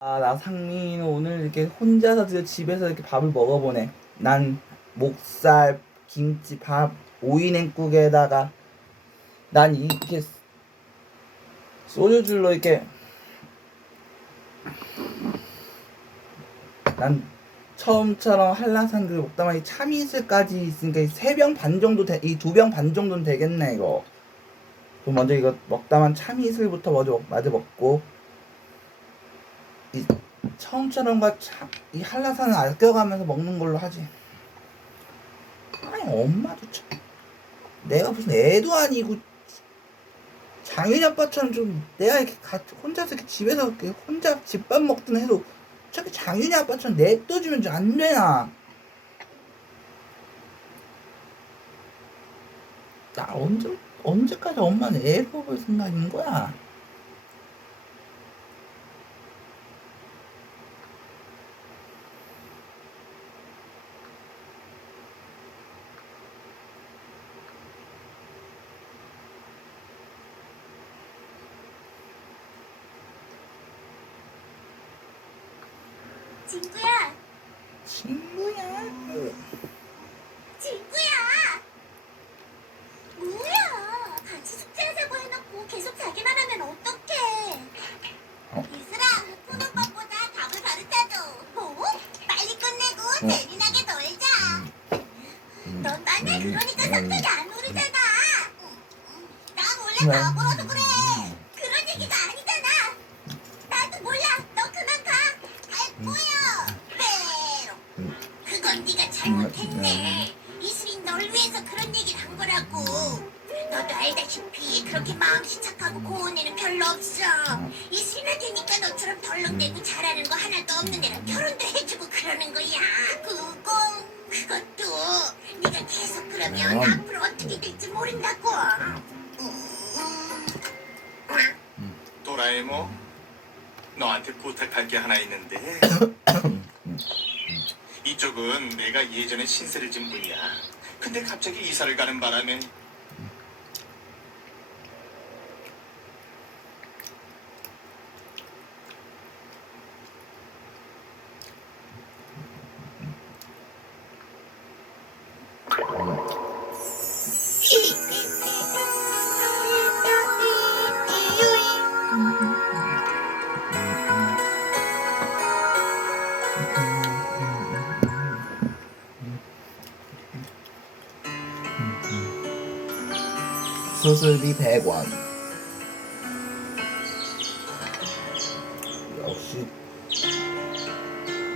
나 상민이는 오늘 이렇게 혼자서 드디어 집에서 이렇게 밥을 먹어보네. 난 목살, 김치, 밥, 오이냉국에다가 난 이렇게 소주줄로 이렇게 난 처음처럼 한라산 그 먹다만 이 참이슬까지 있으니까 세 병 반 정도 이 두 병 반 정도는 되겠네 이거. 그럼 먼저 이거 먹다만 참이슬부터 먼저 먹고 이 처음처럼과 이 한라산을 아껴가면서 먹는 걸로 하지. 아니 엄마도 참 내가 무슨 애도 아니고 장윤이 아빠처럼 좀 내가 이렇게 혼자서 이렇게 집에서 이렇게 혼자 집밥 먹든 해도 저렇게 장윤이 아빠처럼 냅둬주면 좀 안 되나? 나 언제까지 엄마는 애 뽑을 생각인 거야? 친구야, 친구야. 친구야. 뭐야? 같이 숙제하자고 해놓고 계속 자기만 하면 어떡해? 유슬아, 푸는 것보다 답을 가르쳐줘. 뭐? 빨리 끝내고 재미나게 놀자. 넌 맨날 그러니까 성적이 안 오르잖아. 난 원래 바보라서 그래. 그런 얘기가 아니잖아. 나도 몰라. 너 그만 가. 잘 보여. 빼로. 그건 네가 잘못했네. 이슬이 널 위해서 그런 얘기를 한 거라고. 너도 알다시피 그렇게 마음씨 착하고 고운 애는 별로 없어. 이슬이나 되니까 너처럼 덜렁대고 잘하는 거 하나도 없는 애랑 결혼도 해주고 그러는 거야. 그것도 네가 계속 그러면 앞으로 어떻게 될지 모른다고. 도라에모, 너한테 부탁할 게 하나 있는데 이쪽은 내가 예전에 신세를 진 분이야. 근데 갑자기 이사를 가는 바람에 수술비 100원. 역시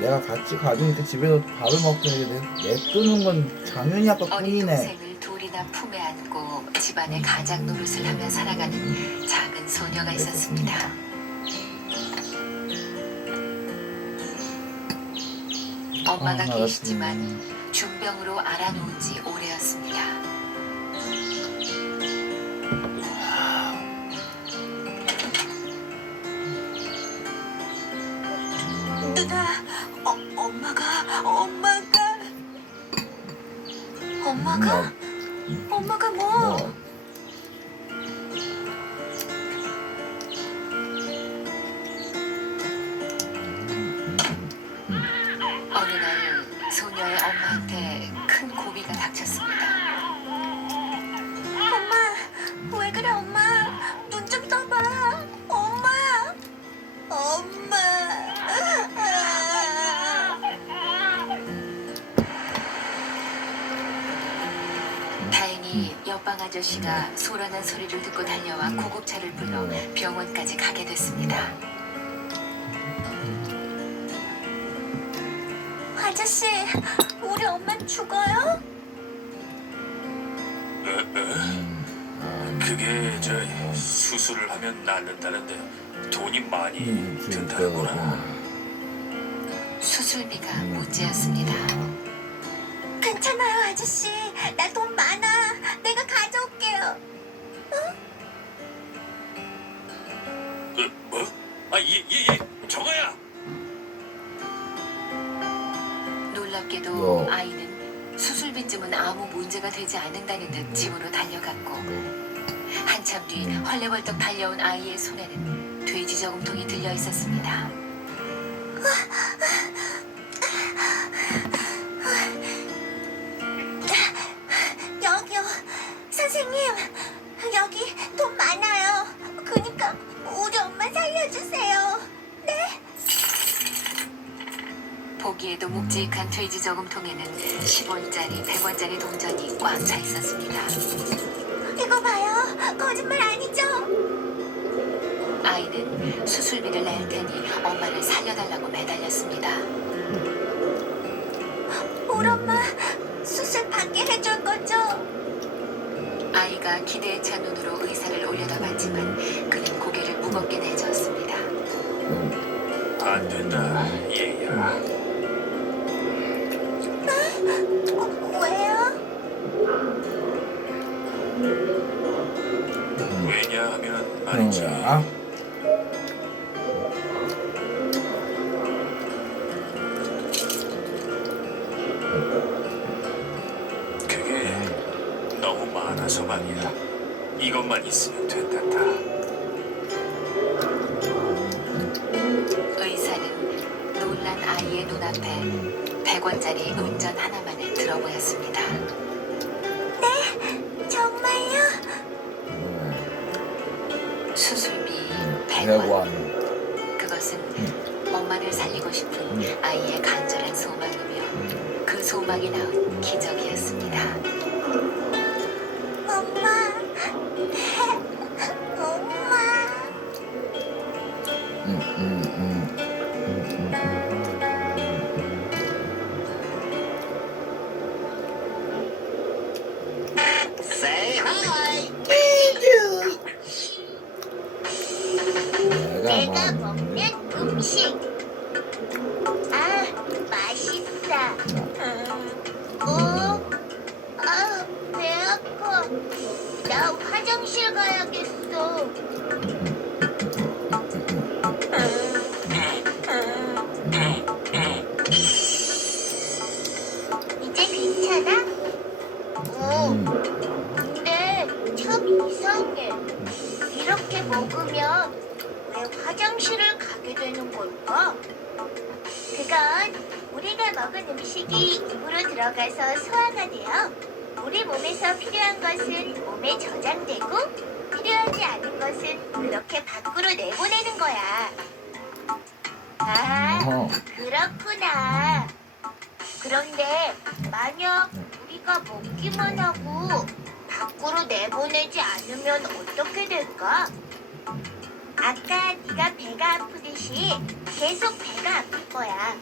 내가 같이 가족이니까 집에서 밥을 먹기 냅두는 건 장윤이 아빠 어린 뿐이네. 동생을 둘이나 품에 안고 집안의 가장 노릇을 하며 살아가는 작은 소녀가 있었습니다. 엄마가 계시지만 중병으로 알아놓은 지 오래였습니다. 엄마가 뭐? 어느 날 소녀의 엄마한테 큰 고비가 닥쳤습니다. 엄마, 왜 그래 엄마? 눈 좀 떠봐. 엄마. 다행히 옆방 아저씨가 소란한 소리를 듣고 달려와 구급차를 불러 병원까지 가게 됐습니다. 아저씨, 우리 엄마 죽어요? 그게 수술을 하면 낫는다는데 돈이 많이 든다는구나. 수술비가 문제였습니다. 괜찮아요, 아저씨. 나 돈 많아. 내가 가져올게요. 뭐? 정아야. 놀랍게도 아이는 수술비쯤은 아무 문제가 되지 않는다는 듯 집으로 달려갔고 한참 뒤 헐레벌떡 달려온 아이의 손에는 돼지 저금통이 들려 있었습니다. 보기에도 묵직한 돼지 저금통에는 10원짜리, 100원짜리 동전이 꽉 차 있었습니다. 이거 봐요. 거짓말 아니죠? 아이는 수술비를 낼 테니 엄마를 살려달라고 매달렸습니다. 우리 엄마 수술 받게 해줄 거죠? 아이가 기대에 찬 눈으로 의사를 올려다봤지만 그는 고개를 무겁게 내저었습니다. 안 된다, 얘야. 왜요? 왜냐하면 말이지. 아, 그게 너무 많아서 말이야. 이것만 있으면 된단다. 의사는 놀란 아이의 눈앞에 100원짜리 운전 하나만을 들어보였습니다. 정말요? 수술비 100원. 100원. 그것은 엄마를 살리고 싶은 아이의 간절한 소망이며 그 소망이 낳은 기적이었습니다. 엄마. 엄마. Say hi. 내가 먹는 음식. 아, 맛있다. 배 아파. 나 화장실 가야겠어. 이제 괜찮아? 근데 참 이상해. 이렇게 먹으면 왜 화장실을 가게 되는 걸까? 그건 우리가 먹은 음식이 입으로 들어가서 소화가 되어 우리 몸에서 필요한 것은 몸에 저장되고 필요하지 않은 것은 그렇게 밖으로 내보내는 거야. 아, 그렇구나. 그런데 만약 우리가 먹기만 하고 밖으로 내보내지 않으면 어떻게 될까? 아까 네가 배가 아프듯이 계속 배가 아플 거야.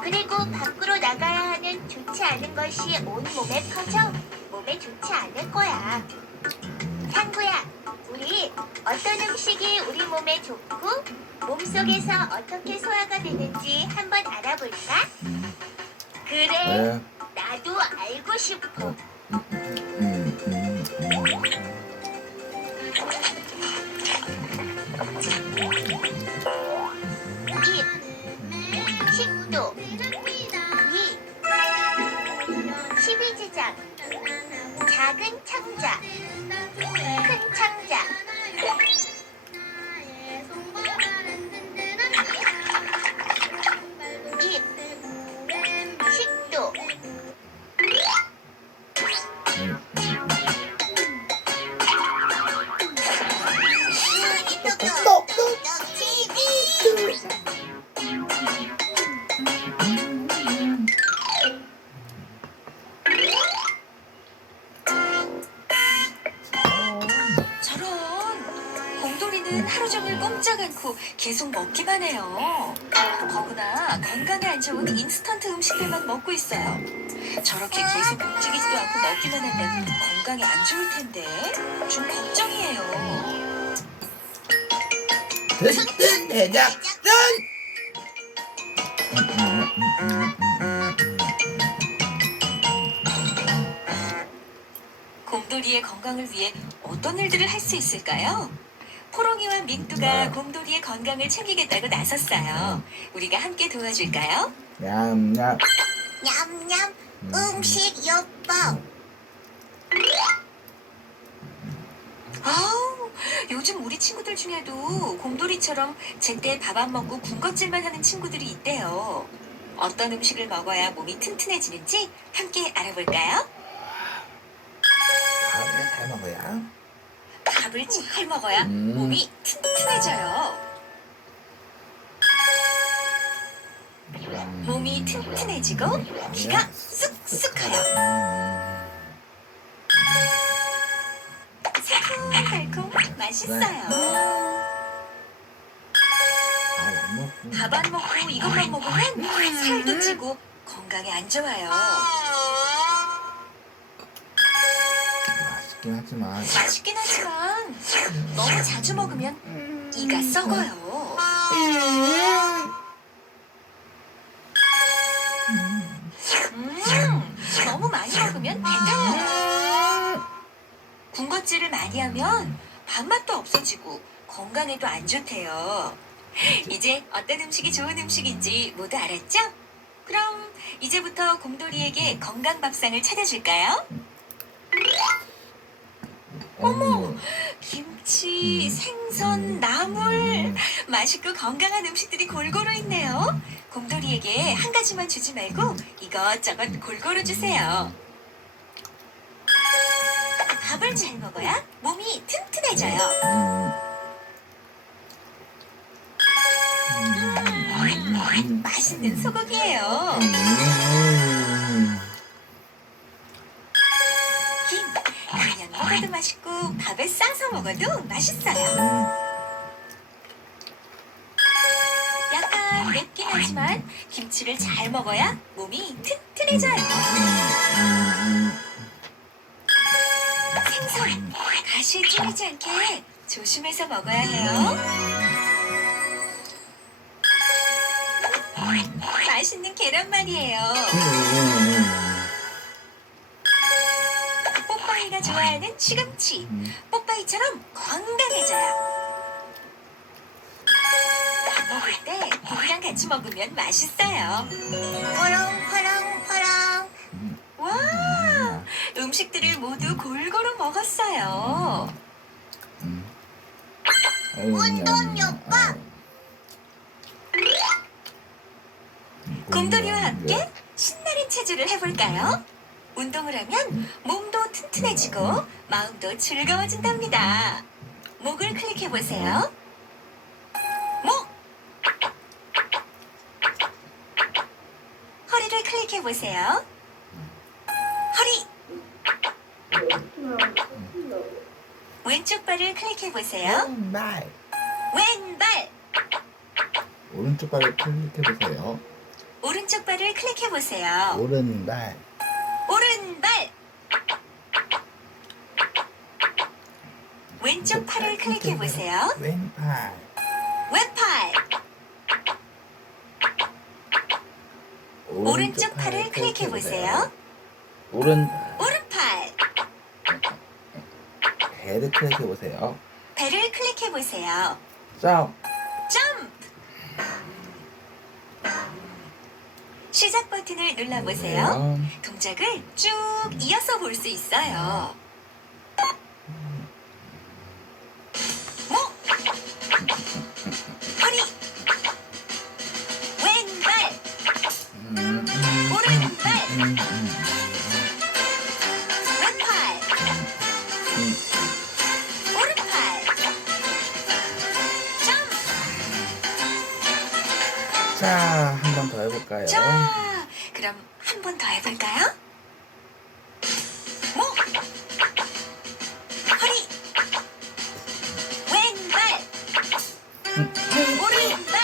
그리고 밖으로 나가야 하는 좋지 않은 것이 온 몸에 퍼져 몸에 좋지 않을 거야. 상구야, 우리 어떤 음식이 우리 몸에 좋고 몸속에서 어떻게 소화가 되는지 한번 알아볼까? 그래, 네. 나도 알고 싶어. 입, 식도, 귀, 12지장, 작은 창자, 큰 창자. 입, 식도. 저런 곰돌이는 하루 종일 꼼짝 않고 계속 먹기만 해요. 거구나 건강에 안 좋은 인스턴트 음식들만 먹고 있어요. 저렇게 계속 움직이지도 않고 먹기만 하면 건강에 안 좋을 텐데 좀 걱정이에요. 든든 대작전. 곰돌이의 건강을 위해 어떤 일들을 할 수 있을까요? 포롱이와 민뚜가 곰돌이의 건강을 챙기겠다고 나섰어요. 우리가 함께 도와줄까요? 냠냠. 냠냠, 음식 요법. 아우, 요즘 우리 친구들 중에도 곰돌이처럼 제때 밥 안 먹고 군것질만 하는 친구들이 있대요. 어떤 음식을 먹어야 몸이 튼튼해지는지 함께 알아볼까요? 밥을 잘 먹어야. 밥을 잘 먹어야 몸이 튼튼해져요. 몸이 튼튼해지고 기가 쑥쑥해요. 새콤달콤 맛있어요. 밥 안 먹고 이것만 먹으면 살도 찌고 건강에 안 좋아요. 맛있긴 하지만 너무 자주 먹으면 이가 썩어요. 너무 많이 먹으면 배탈나요. 군것질을 많이 하면 밥맛도 없어지고 건강에도 안 좋대요. 이제 어떤 음식이 좋은 음식인지 모두 알았죠? 그럼 이제부터 곰돌이에게 건강 밥상을 차려줄까요? 어머, 김치, 생선, 나물 맛있고 건강한 음식들이 골고루 있네요. 곰돌이에게 한 가지만 주지 말고 이것저것 골고루 주세요. 밥을 잘 먹어야 몸이 튼튼해져요. 맛있는 소고기예요. 김, 그냥 먹어도 맛있고 밥에 싸서 먹어도 맛있어요. 약간 맵긴 하지만 김치를 잘 먹어야 몸이 튼튼해져요. 생선, 가시에 찔리지 않게 조심해서 먹어야 해요. 맛있는 계란말이에요. 뽀빠이가 좋아하는 시금치. 뽀빠이처럼 건강해져요. 밥 먹을 때 고기랑 같이 먹으면 맛있어요. 퍼렁퍼렁퍼렁. 와, 음식들을 모두 골고루 먹었어요. 운동요법. 곰돌이와 함께 신나는 체조를 해볼까요? 운동을 하면 몸도 튼튼해지고 마음도 즐거워진답니다. 목을 클릭해보세요. 목! 허리를 클릭해보세요. 허리! 왼쪽 발을 클릭해보세요. 왼발. 왼발! 오른쪽 발을 클릭해보세요. 오른쪽 발을 클릭해보세요. 오른발. 오른발! 왼쪽 팔을 클릭해보세요. 왼팔. 왼팔! 오른쪽 팔을 클릭해보세요. 오른팔. 오른팔! 배를 클릭해보세요. 배를 클릭해보세요. 점. 점프! 시작 버튼을 눌러보세요. 동작을 쭉 이어서 볼 수 있어요. 목! 허리! 왼발! 오른발! 왼팔! 오른팔! 점프! 자, 한 번 더 해볼까요? 자, 그럼 한 번 더 해볼까요? 목! 허리! 왼발! 오른발!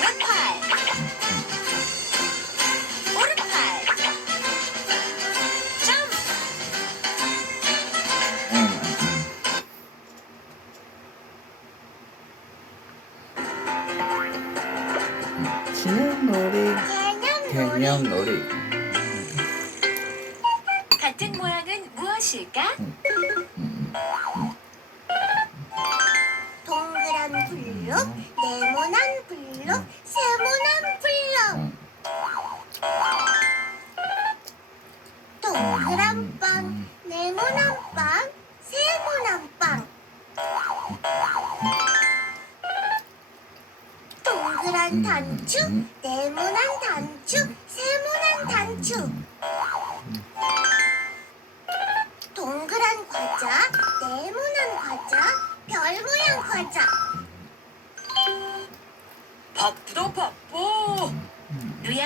왼팔! 오른팔! 점프! 진행놀이. 개념놀이. 같은 모양은 무엇일까? 동그란 블록, 네모난 블록, 세모난 블록. 동그란 빵, 네모난 빵, 세모난 빵. 동그란 단축, 네모난 단축, 세모난 단축. 동그란 과자, 네모난 과자, 별 모양 과자. 밥부도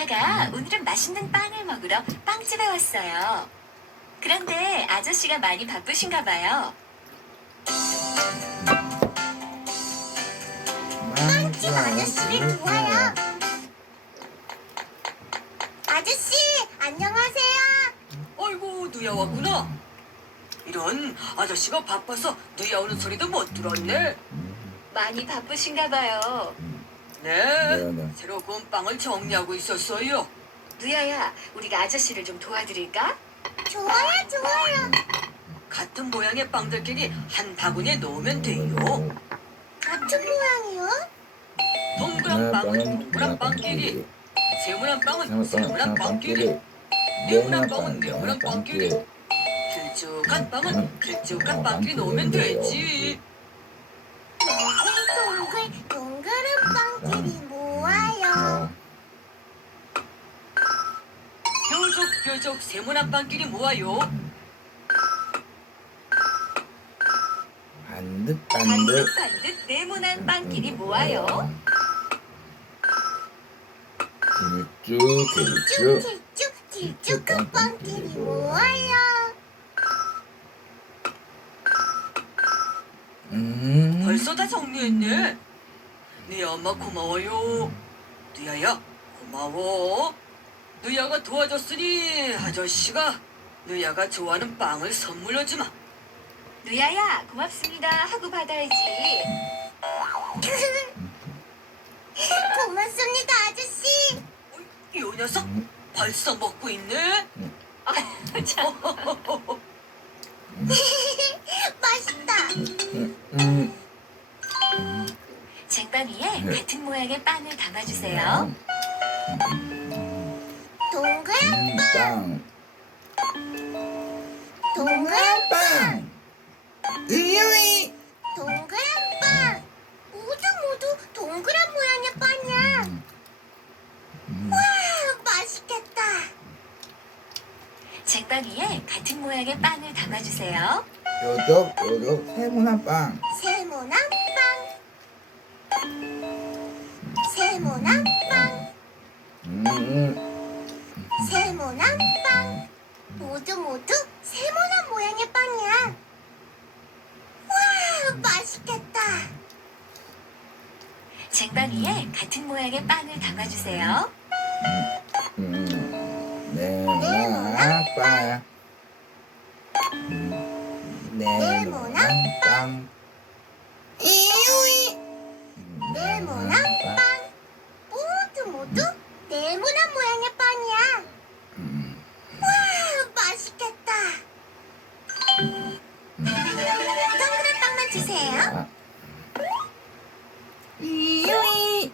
누야가 오늘은 맛있는 빵을 먹으러 빵집에 왔어요. 그런데 아저씨가 많이 바쁘신가 봐요. 빵집 아저씨를 보아요. 아저씨, 안녕하세요. 아이고 누야 왔구나. 이런 아저씨가 바빠서 누야 오는 소리도 못 들었네. 많이 바쁘신가 봐요. 네, 새로 구운 빵을 정리하고 있었어요. 누야야, 우리가 아저씨를 좀 도와드릴까? 좋아요, 좋아요. 같은 모양의 빵들끼리 한 바구니에 놓으면 돼요. 같은 모양이요? 동그란 빵은 동그란 빵끼리, 세모난 빵은 세모난 빵끼리, 네모난 빵은 네모난 빵끼리, 길쭉한 빵은 길쭉한 빵끼리 놓으면 되지. 동글동글 동그란 빵끼리 모아요. 뾰족뾰족 세모난 빵끼리 모아요. 반듯반듯 반듯반듯 네모난 빵끼리 모아요. 길쭉 길쭉 길쭉한 빵끼리 모아요. 벌써 다 정리했네. 네 엄마 고마워요. 누야야 고마워. 누야가 도와줬으니 아저씨가 누야가 좋아하는 빵을 선물로 주마. 누야야, 고맙습니다 하고 받아야지. 고맙습니다, 아저씨. 이 녀석 벌써 먹고 있네. 참, 맛있다. 쟁반 위에 같은 모양의 빵을 담아주세요. 동그란 빵 동그란 빵 이유이 동그란 빵. 모두 동그란 모양의 빵이야. 와, 맛있겠다. 쟁반 위에 같은 모양의 빵을 담아주세요. 요쪽 세모난 빵 세모난 빵. 세모난 빵. 세모난 빵. 모두 세모난 모양의 빵이야. 와, 맛있겠다. 쟁반 위에 같은 모양의 빵을 담아주세요. 네모난 빵 네모난 빵 이유이 네모난 빵. 모두 네모난 모양의 빵이야. 와, 맛있겠다. 동그란 빵만 주세요. 이유이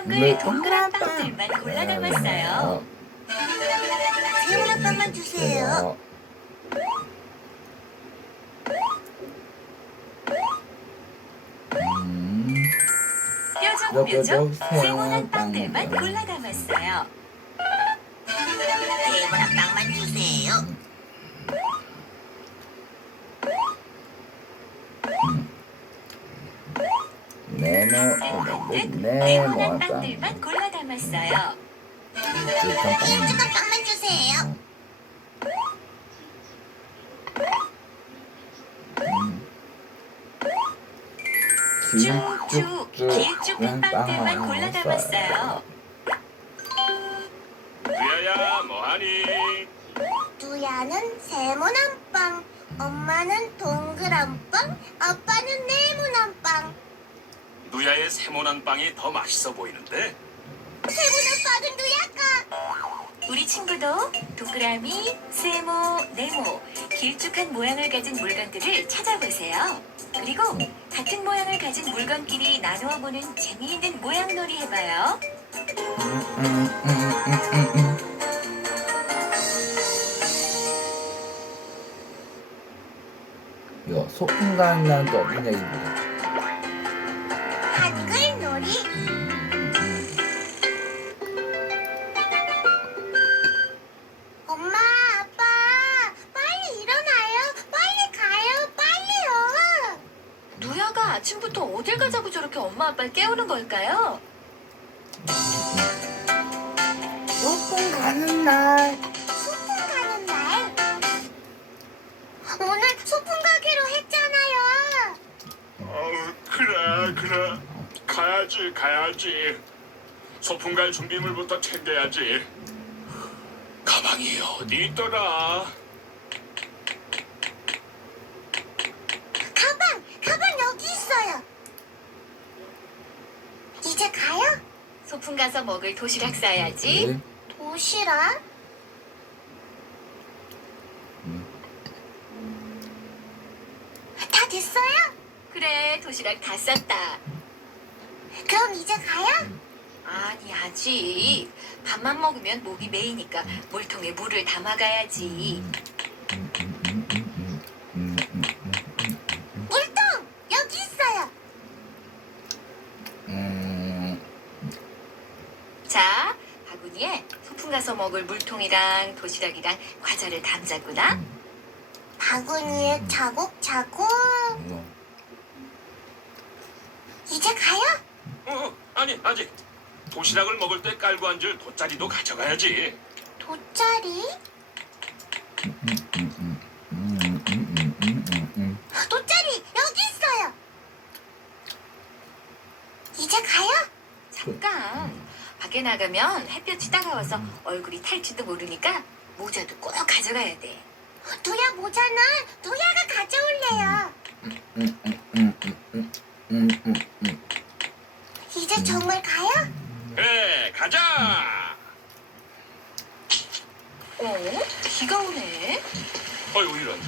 동글동글 동그란 빵들만 골라 담았어요. 세모난 빵만 주세요. 뾰족뾰족 세모난 빵들만 골라 담았어요. 세모난 빵만 주세요. 반듯반듯 네모난 빵들만 골라 담았어요. 길쭉한 빵만 주세요. 쭉쭉 길쭉한 빵들만 골라 담았어요. 누야야 뭐하니? 두야는 세모난 빵, 엄마는 동그란 빵, 아빠는 네모난 빵. 누야의 세모난 빵이 더 맛있어 보이는데? 세모난 빵은 누야가. 우리 친구도 동그라미, 세모, 네모, 길쭉한 모양을 가진 물건들을 찾아보세요. 그리고 같은 모양을 가진 물건끼리 나누어 보는 재미있는 모양놀이 해봐요. 이거 소풍가는 또 어떤 얘기입니다. 한글놀이. 엄마, 아빠, 빨리 일어나요. 빨리 가요. 빨리요. 누야가 아침부터 어딜 가자고 저렇게 엄마 아빠를 깨우는 걸까요? 소풍 가는 날. 소풍 가는 날. 오늘 소풍 가기로 했잖아요. 그래. 가야지. 소풍 갈 준비물부터 챙겨야지. 가방이 어디 있더라? 가방 여기 있어요. 이제 가요? 소풍 가서 먹을 도시락 싸야지. 네. 도시락? 다 됐어요? 그래, 도시락 다 쌌다. 그럼 이제 가요? 아니, 아직. 밥만 먹으면 목이 메이니까 물통에 물을 담아가야지. 물통 여기 있어요. 자, 바구니에 소풍 가서 먹을 물통이랑 도시락이랑 과자를 담자꾸나. 바구니에 차곡차곡. 이제 가요? 아니 아직. 도시락을 먹을 때 깔고 앉을 돗자리도 가져가야지. 돗자리? 돗자리 여기 있어요. 이제 가요? 잠깐. 밖에 나가면 햇볕이 따가워서 얼굴이 탈지도 모르니까 모자도 꼭 가져가야 돼. 누야 모자는 누야가 가져올래요. 이제 정말 가요? 그래, 가자. 비가 오네. 어휴, 이런.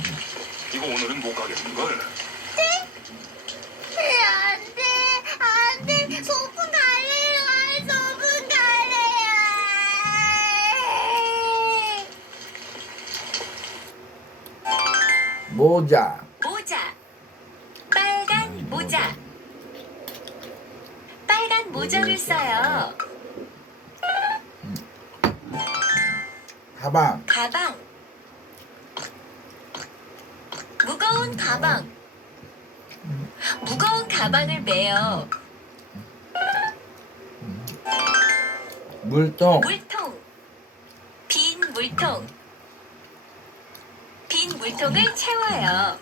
이거 오늘은 못 가겠는걸. 안 돼. 소풍 갈래요. 소풍 갈래요. 모자. 모자. 빨간 모자. 빨간 모자를 써요. 가방. 가방. 무거운 가방. 무거운 가방을 매요. 물통. 물통. 빈 물통. 빈 물통을 채워요.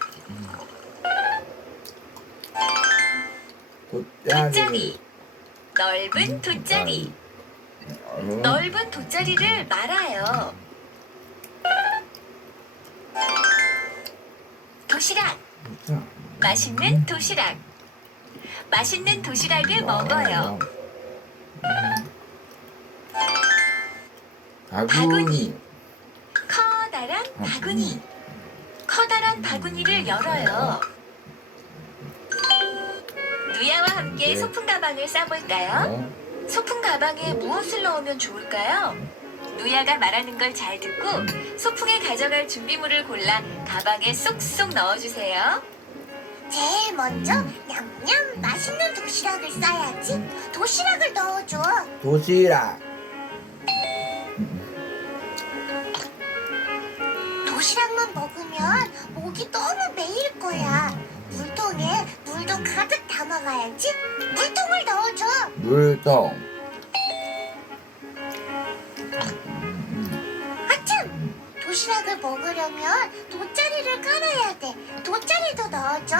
돗자리. 넓은 돗자리. 넓은 돗자리를 말아요. 도시락. 맛있는 도시락. 맛있는 도시락을 먹어요. 바구니. 커다란 바구니. 커다란 바구니를 열어요. 누야와 함께 소풍 가방을 싸볼까요? 소풍 가방에 무엇을 넣으면 좋을까요? 누야가 말하는 걸 잘 듣고 소풍에 가져갈 준비물을 골라 가방에 쏙쏙 넣어주세요. 제일 먼저 냠냠 맛있는 도시락을 싸야지. 도시락을 넣어줘. 도시락. 도시락만 먹으면 목이 너무 메일 거야. 물통에 물도 가득 담아가야지. 물통을 넣어줘. 물통. 아참! 도시락을 먹으려면 돗자리를 깔아야 돼. 돗자리도 넣어줘.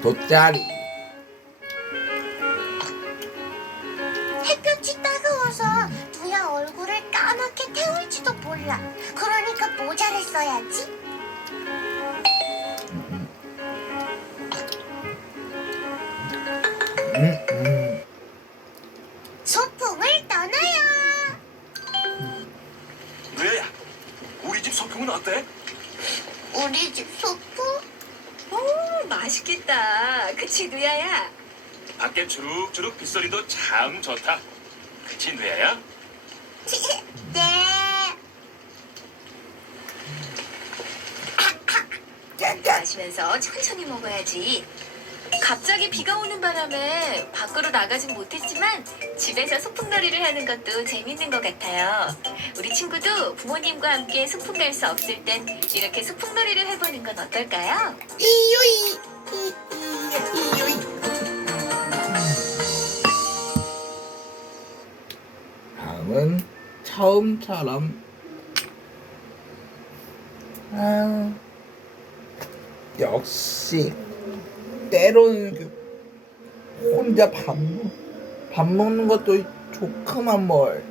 돗자리. 햇볕이 따가워서 누야 얼굴을 까맣게 태울지도 몰라. 그러니까 모자를 써야지. 소풍을 떠나요. 누야야, 우리 집 소풍은 어때? 우리 집 소풍? 오, 맛있겠다. 그치, 누야야? 밖에 주룩주룩 빗소리도 참 좋다. 그치, 누야야? 네. 마시면서 천천히 먹어야지. 갑자기 비가 오는 바람에 밖으로 나가진 못했지만 집에서 소풍놀이를 하는 것도 재밌는 것 같아요. 우리 친구도 부모님과 함께 소풍 갈 수 없을 땐 이렇게 소풍놀이를 해보는 건 어떨까요? 이유이 처음처럼. 아, 역시 때로는 혼자 밥 먹는 것도 좋구만 뭘.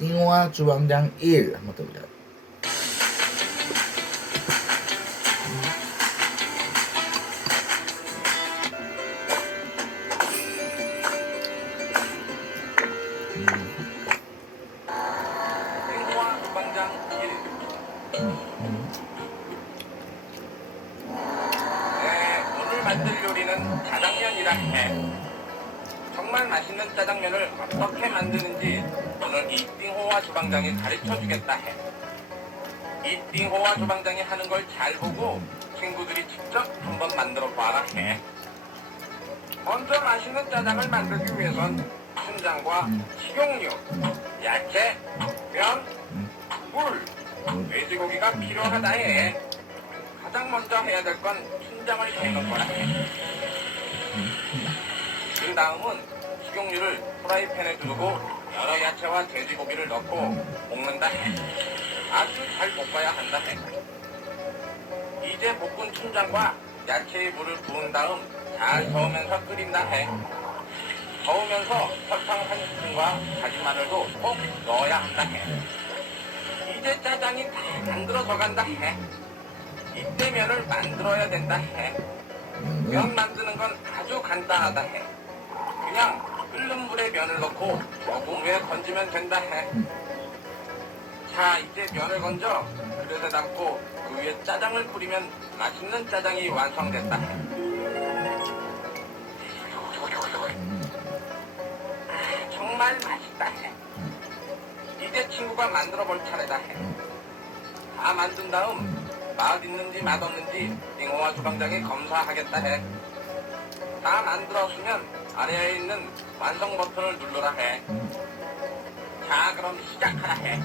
띵호와 주방장 1 한번 더 보자. 띵호와 주방장 1. 네, 오늘 만들 요리는 짜장면이라 해. 정말 맛있는 짜장면을 어떻게 만드는지 오늘 이 띵호와 주방장이 가르쳐 주겠다 해. 이 띵호와 주방장이 하는 걸 잘 보고 친구들이 직접 한번 만들어 봐라 해. 먼저 맛있는 짜장을 만들기 위해선 춘장과 식용유, 야채, 면, 물, 돼지고기가 필요하다 해. 가장 먼저 해야 될 건 춘장을 삶는 거라 해. 그 다음은 식용유를 프라이팬에 두르고 여러 야채와 돼지고기를 넣고 볶는다 해. 아주 잘 볶아야 한다 해. 이제 볶은 춘장과 야채의 물을 부은 다음 잘 저으면서 끓인다 해. 저으면서 설탕 한 스푼과 다진 마늘도 꼭 넣어야 한다 해. 이제 짜장이 다 만들어져 간다 해. 이때 면을 만들어야 된다 해. 면 만드는 건 아주 간단하다 해. 그냥 끓는 물에 면을 넣고 조금 후에 건지면 된다 해. 자, 이제 면을 건져 그릇에 담고 그 위에 짜장을 뿌리면 맛있는 짜장이 완성됐다 해. 정말 맛있다 해. 이제 친구가 만들어 볼 차례다 해. 다 만든 다음 맛있는지 맛없는지 띵호와 주방장이 검사하겠다 해. 다 만들었으면 아래에 있는 완성 버튼을 눌러라 해. 자, 그럼 시작하라 해.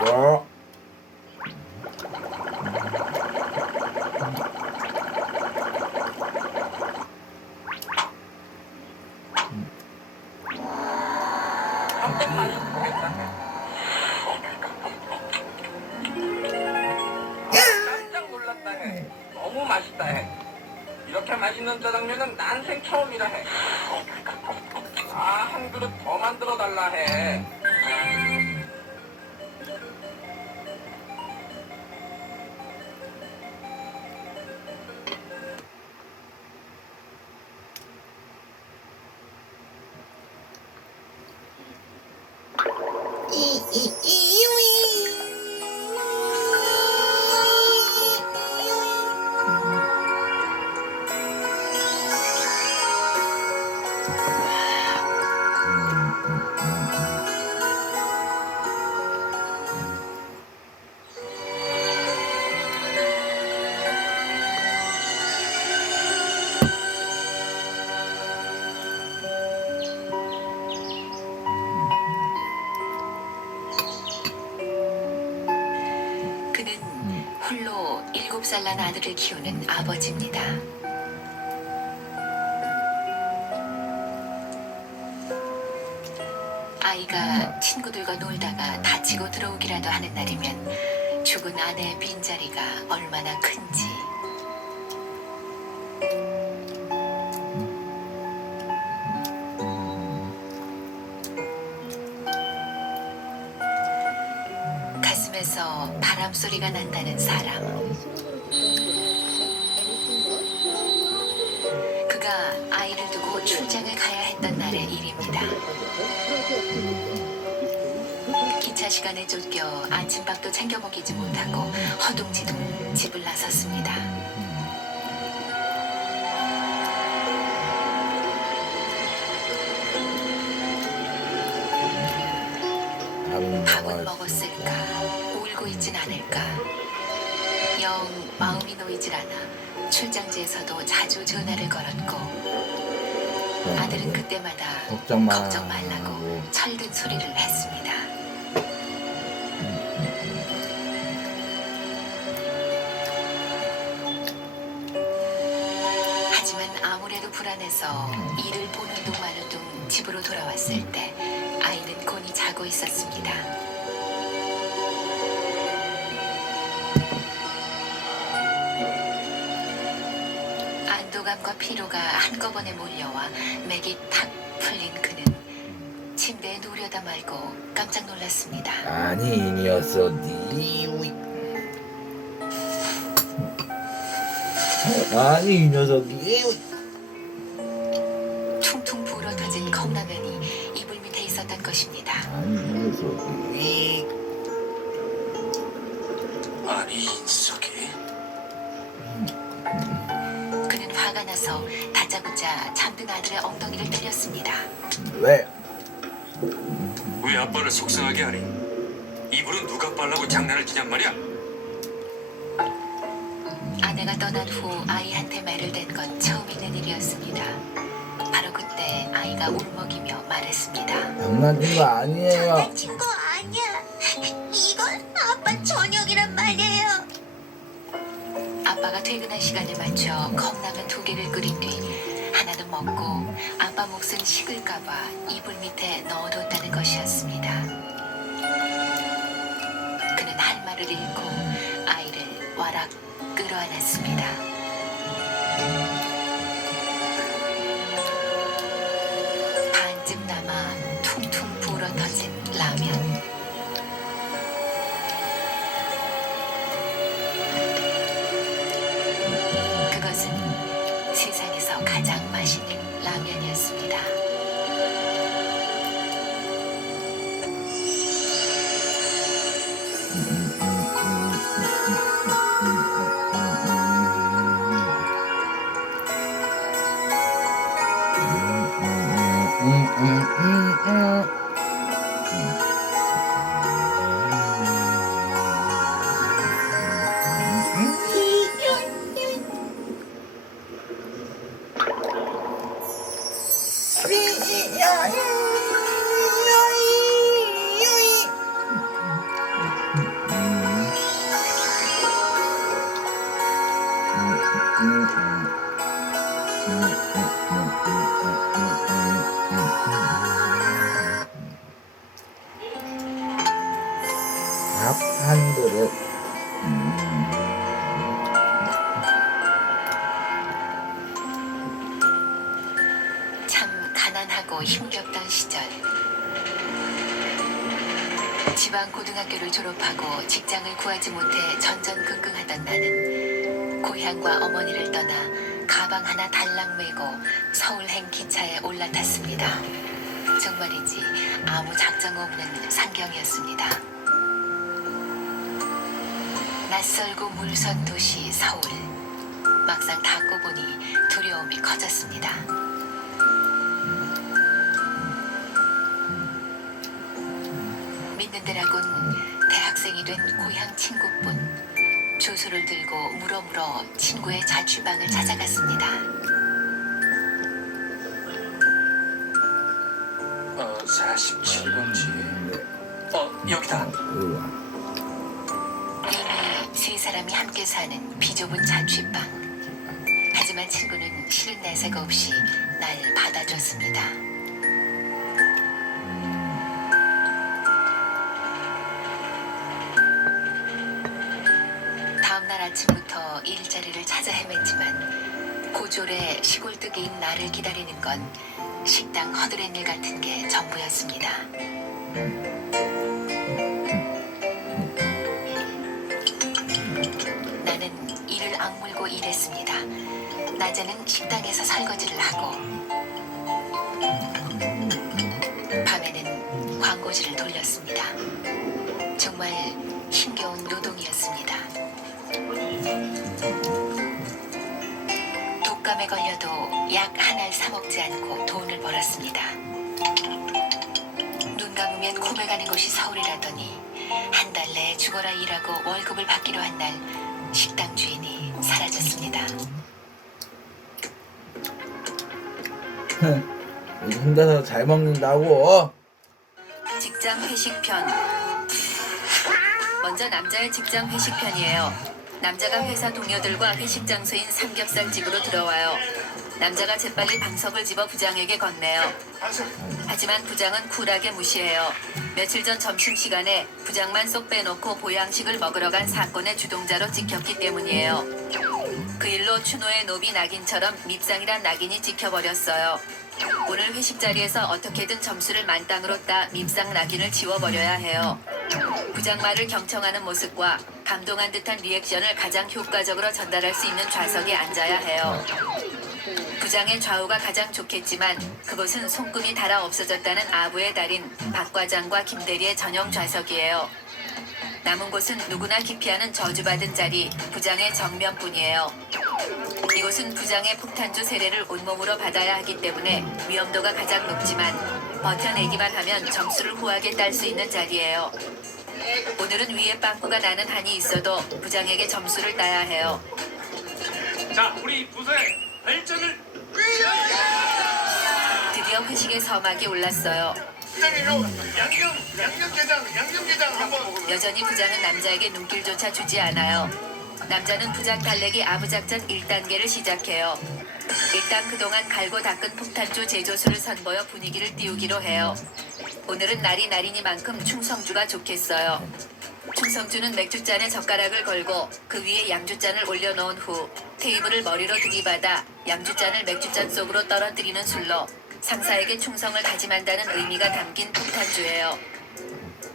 어. 한 번만 보겠다 해. 깜짝 놀랐다 해. 너무 맛있다 해. 이렇게 맛있는 짜장면은 난생 처음이라 해. 아, 한 그릇 더 만들어 달라 해. 그는 홀로 7살 난 아들을 키우는 아버지입니다. 아이가 친구들과 놀다가 다치고 들어오기라도 하는 날이면 죽은 아내의 빈자리가 얼마나 큰지. 가슴에서 바람 소리가 난다는 사람. 출장을 가야 했던 날의 일입니다. 기차 시간에 쫓겨 아침밥도 챙겨 먹이지 못하고 허둥지둥 집을 나섰습니다. 밥은 먹었을까? 울고 있진 않을까? 영 마음이 놓이질 않아 출장지에서도 자주 전화를 걸었고 아들은 그때마다 걱정 마. 걱정 말라고 철든 소리를 했습니다. 하지만 아무래도 불안해서 일을 보는 둥 마는 둥 집으로 돌아왔을 때 아이는 곤히 자고 있었습니다. 안도감과 피로가 한꺼번에 몰려와 맥이 탁 풀린 그는 침대에 누우려다 말고 깜짝 놀랐습니다. 아니 이 녀석이 아니 이 녀석이 퉁퉁 부어터진 컵라면이 이불 밑에 있었던 것입니다. 아니 이 녀석이 아니 인석이. 그는 화가 나서 다짜고짜 잠든 아들의 엉덩이를 때렸습니다. 왜? 왜 아빠를 속상하게 하니? 이불은 누가 빨라고 장난을 치냔 말이야? 아내가 떠난 후 아이한테 말을 댄 건 처음 있는 일이었습니다. 바로 그때 아이가 울먹이며 말했습니다. 장난친 거 아니에요. 장난친 거 아니야. 이건 아빠 저녁이란 말이에요. 아빠가 퇴근한 시간에 맞춰 컵라면 2개를 끓인 뒤 하나는 먹고 아빠 몫은 식을까봐 이불 밑에 넣어뒀다는 것이었습니다. 그는 할 말을 잃고 아이를 와락 끌어안았습니다. 반쯤 남아 퉁퉁 불어터진 라면. 그것은 세상에서 가장 맛있는 라면이었습니다. 밥 한 그릇. 참 가난하고 힘겹던 시절. 지방 고등학교를 졸업하고 직장을 구하지 못해 전전긍긍하던 나는 고향과 어머니를 떠나 가방 하나 달랑 메고 서울행 기차에 올라탔습니다. 정말이지 아무 작정 없는 상경이었습니다. 낯설고 물선 도시 서울. 막상 닿고 보니 두려움이 커졌습니다. 믿는 데라곤 대학생이 된 고향 친구뿐. 주소를 들고 물어물어 친구의 자취방을 찾아갔습니다. 47번지. 여기다. 이미 3사람이 함께 사는 비좁은 자취방. 하지만 친구는 싫은 내색 없이 날 받아줬습니다. 다음날 아침부터 일자리를 찾아 헤맸지만 고졸의 시골뜨기인 나를 기다리는 건 식당 허드렛일 같은 게 전부였습니다. 나는 이를 악물고 일했습니다. 낮에는 식당에서 설거지를 하고 했습니다. 정말 힘겨운 노동이었습니다. 독감에 걸려도 약 하나를 사 먹지 않고 돈을 벌었습니다. 눈 감으면 콤에 가는 곳이 서울이라더니 한 달 내에 죽어라 일하고 월급을 받기로 한 날 식당 주인이 사라졌습니다. 이제 혼자서 잘 먹는다고. 직장 회식 편. 먼저 남자의 직장 회식 편이에요. 남자가 회사 동료들과 회식 장소인 삼겹살 집으로 들어와요. 남자가 재빨리 방석을 집어 부장에게 건네요. 하지만 부장은 쿨하게 무시해요. 며칠 전 점심시간에 부장만 쏙 빼놓고 보양식을 먹으러 간 사건의 주동자로 찍혔기 때문이에요. 그 일로 추노의 노비 낙인처럼 밉상이란 낙인이 찍혀버렸어요. 오늘 회식 자리에서 어떻게든 점수를 만땅으로 따 밉상 낙인을 지워버려야 해요. 부장 말을 경청하는 모습과 감동한 듯한 리액션을 가장 효과적으로 전달할 수 있는 좌석에 앉아야 해요. 부장의 좌우가 가장 좋겠지만 그곳은 손금이 닳아 없어졌다는 아부의 달인 박 과장과 김 대리의 전용 좌석이에요. 남은 곳은 누구나 기피하는 저주받은 자리, 부장의 정면뿐이에요. 이곳은 부장의 폭탄주 세례를 온몸으로 받아야 하기 때문에 위험도가 가장 높지만 버텨내기만 하면 점수를 후하게 딸 수 있는 자리예요. 오늘은 위에 빵꾸가 나는 한이 있어도 부장에게 점수를 따야 해요. 자, 우리 부서의 발전을 드디어 회식의 서막이 올랐어요. 양념게장 한번 여전히 부장은 남자에게 눈길조차 주지 않아요. 남자는 부장 달래기 아부작전 1단계를 시작해요. 일단 그동안 갈고 닦은 폭탄주 제조수를 선보여 분위기를 띄우기로 해요. 오늘은 날이 날이니만큼 충성주가 좋겠어요. 충성주는 맥주잔에 젓가락을 걸고 그 위에 양주잔을 올려놓은 후 테이블을 머리로 들이받아 양주잔을 맥주잔 속으로 떨어뜨리는 술로 상사에게 충성을 다짐한다는 의미가 담긴 폭탄주예요.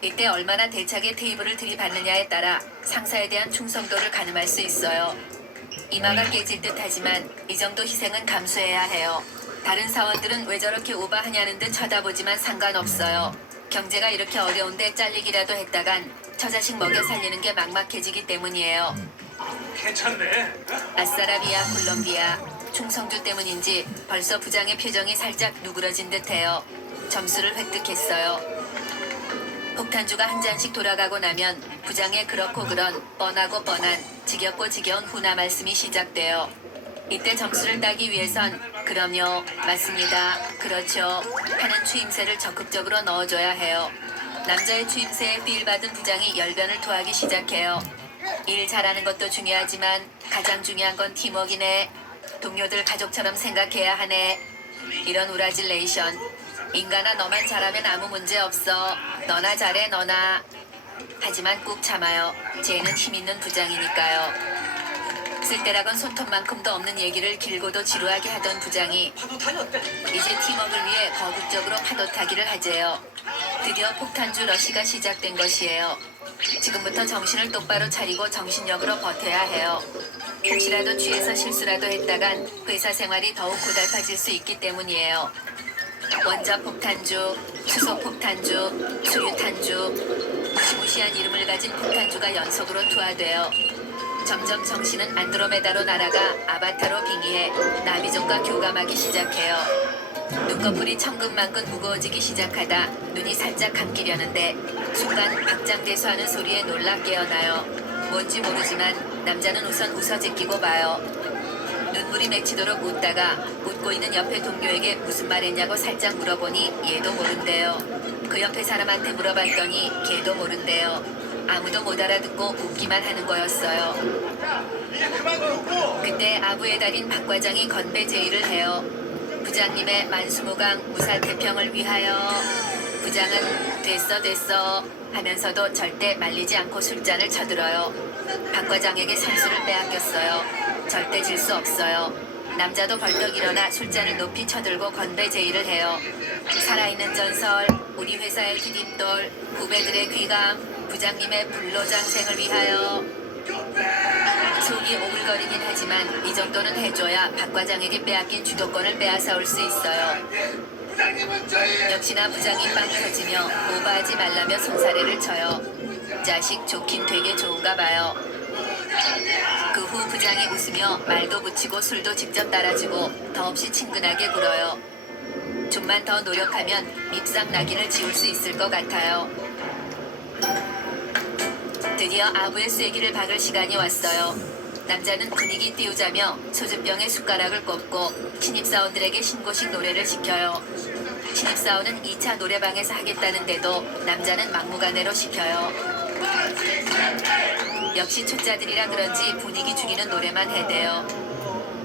이때 얼마나 대차게 테이블을 들이받느냐에 따라 상사에 대한 충성도를 가늠할 수 있어요. 이마가 깨질 듯 하지만 이 정도 희생은 감수해야 해요. 다른 사원들은 왜 저렇게 오바하냐는 듯 쳐다보지만 상관없어요. 경제가 이렇게 어려운데 잘리기라도 했다간 저 자식 먹여 살리는 게 막막해지기 때문이에요. 괜찮네. 아싸라비아 콜롬비아. 충성주 때문인지 벌써 부장의 표정이 살짝 누그러진 듯해요. 점수를 획득했어요. 폭탄주가 한 잔씩 돌아가고 나면 부장의 그렇고 그런 뻔하고 뻔한 지겹고 지겨운 훈화 말씀이 시작돼요. 이때 점수를 따기 위해선 그럼요, 맞습니다, 그렇죠 하는 추임새를 적극적으로 넣어줘야 해요. 남자의 추임새에 삘받은 부장이 열변을 토하기 시작해요. 일 잘하는 것도 중요하지만 가장 중요한 건 팀워크이네. 동료들 가족처럼 생각해야 하네. 이런 우라질레이션. 인간아, 너만 잘하면 아무 문제 없어. 너나 잘해, 너나. 하지만 꾹 참아요. 쟤는 힘있는 부장이니까요. 쓸데라건 손톱만큼도 없는 얘기를 길고도 지루하게 하던 부장이 이제 팀워크를 위해 거국적으로 파도 타기를 하재요. 드디어 폭탄주 러시가 시작된 것이에요. 지금부터 정신을 똑바로 차리고 정신력으로 버텨야 해요. 혹시라도 취해서 실수라도 했다간 회사 생활이 더욱 고달파질 수 있기 때문이에요. 원자 폭탄주, 수소 폭탄주, 수류탄주, 무시무시한 이름을 가진 폭탄주가 연속으로 투하돼요. 점점 정신은 안드로메다로 날아가 아바타로 빙의해 나비종과 교감하기 시작해요. 눈꺼풀이 천근만근 무거워지기 시작하다 눈이 살짝 감기려는데 순간 박장대소하는 소리에 놀라 깨어나요. 뭔지 모르지만 남자는 우선 웃어 제끼고 봐요. 눈물이 맺히도록 웃다가 웃고 있는 옆에 동료에게 무슨 말 했냐고 살짝 물어보니 얘도 모른대요. 그 옆에 사람한테 물어봤더니 걔도 모른대요. 아무도 못 알아듣고 웃기만 하는 거였어요. 그때 아부의 달인 박 과장이 건배 제의를 해요. 부장님의 만수무강 무사태평을 위하여. 부장은 됐어 하면서도 절대 말리지 않고 술잔을 쳐들어요. 박 과장에게 선수를 빼앗겼어요. 절대 질 수 없어요. 남자도 벌떡 일어나 술잔을 높이 쳐들고 건배 제의를 해요. 살아있는 전설, 우리 회사의 디딤돌, 후배들의 귀감, 부장님의 불로장생을 위하여. 속이 오글거리긴 하지만 이 정도는 해줘야 박 과장에게 빼앗긴 주도권을 빼앗아올 수 있어요. 역시나 부장이 빵 터지며 오버하지 말라며 손사래를 쳐요. 자식 좋긴 되게 좋은가 봐요. 그 후 부장이 웃으며 말도 붙이고 술도 직접 따라주고 더없이 친근하게 굴어요. 좀만 더 노력하면 밉상 낙인을 지울 수 있을 것 같아요. 드디어 아부의 쐐기를 박을 시간이 왔어요. 남자는 분위기 띄우자며 소주병에 숟가락을 꼽고 신입사원들에게 신고식 노래를 시켜요. 신입사원은 2차 노래방에서 하겠다는데도 남자는 막무가내로 시켜요. 역시 초짜들이라 그런지 분위기 죽이는 노래만 해대요.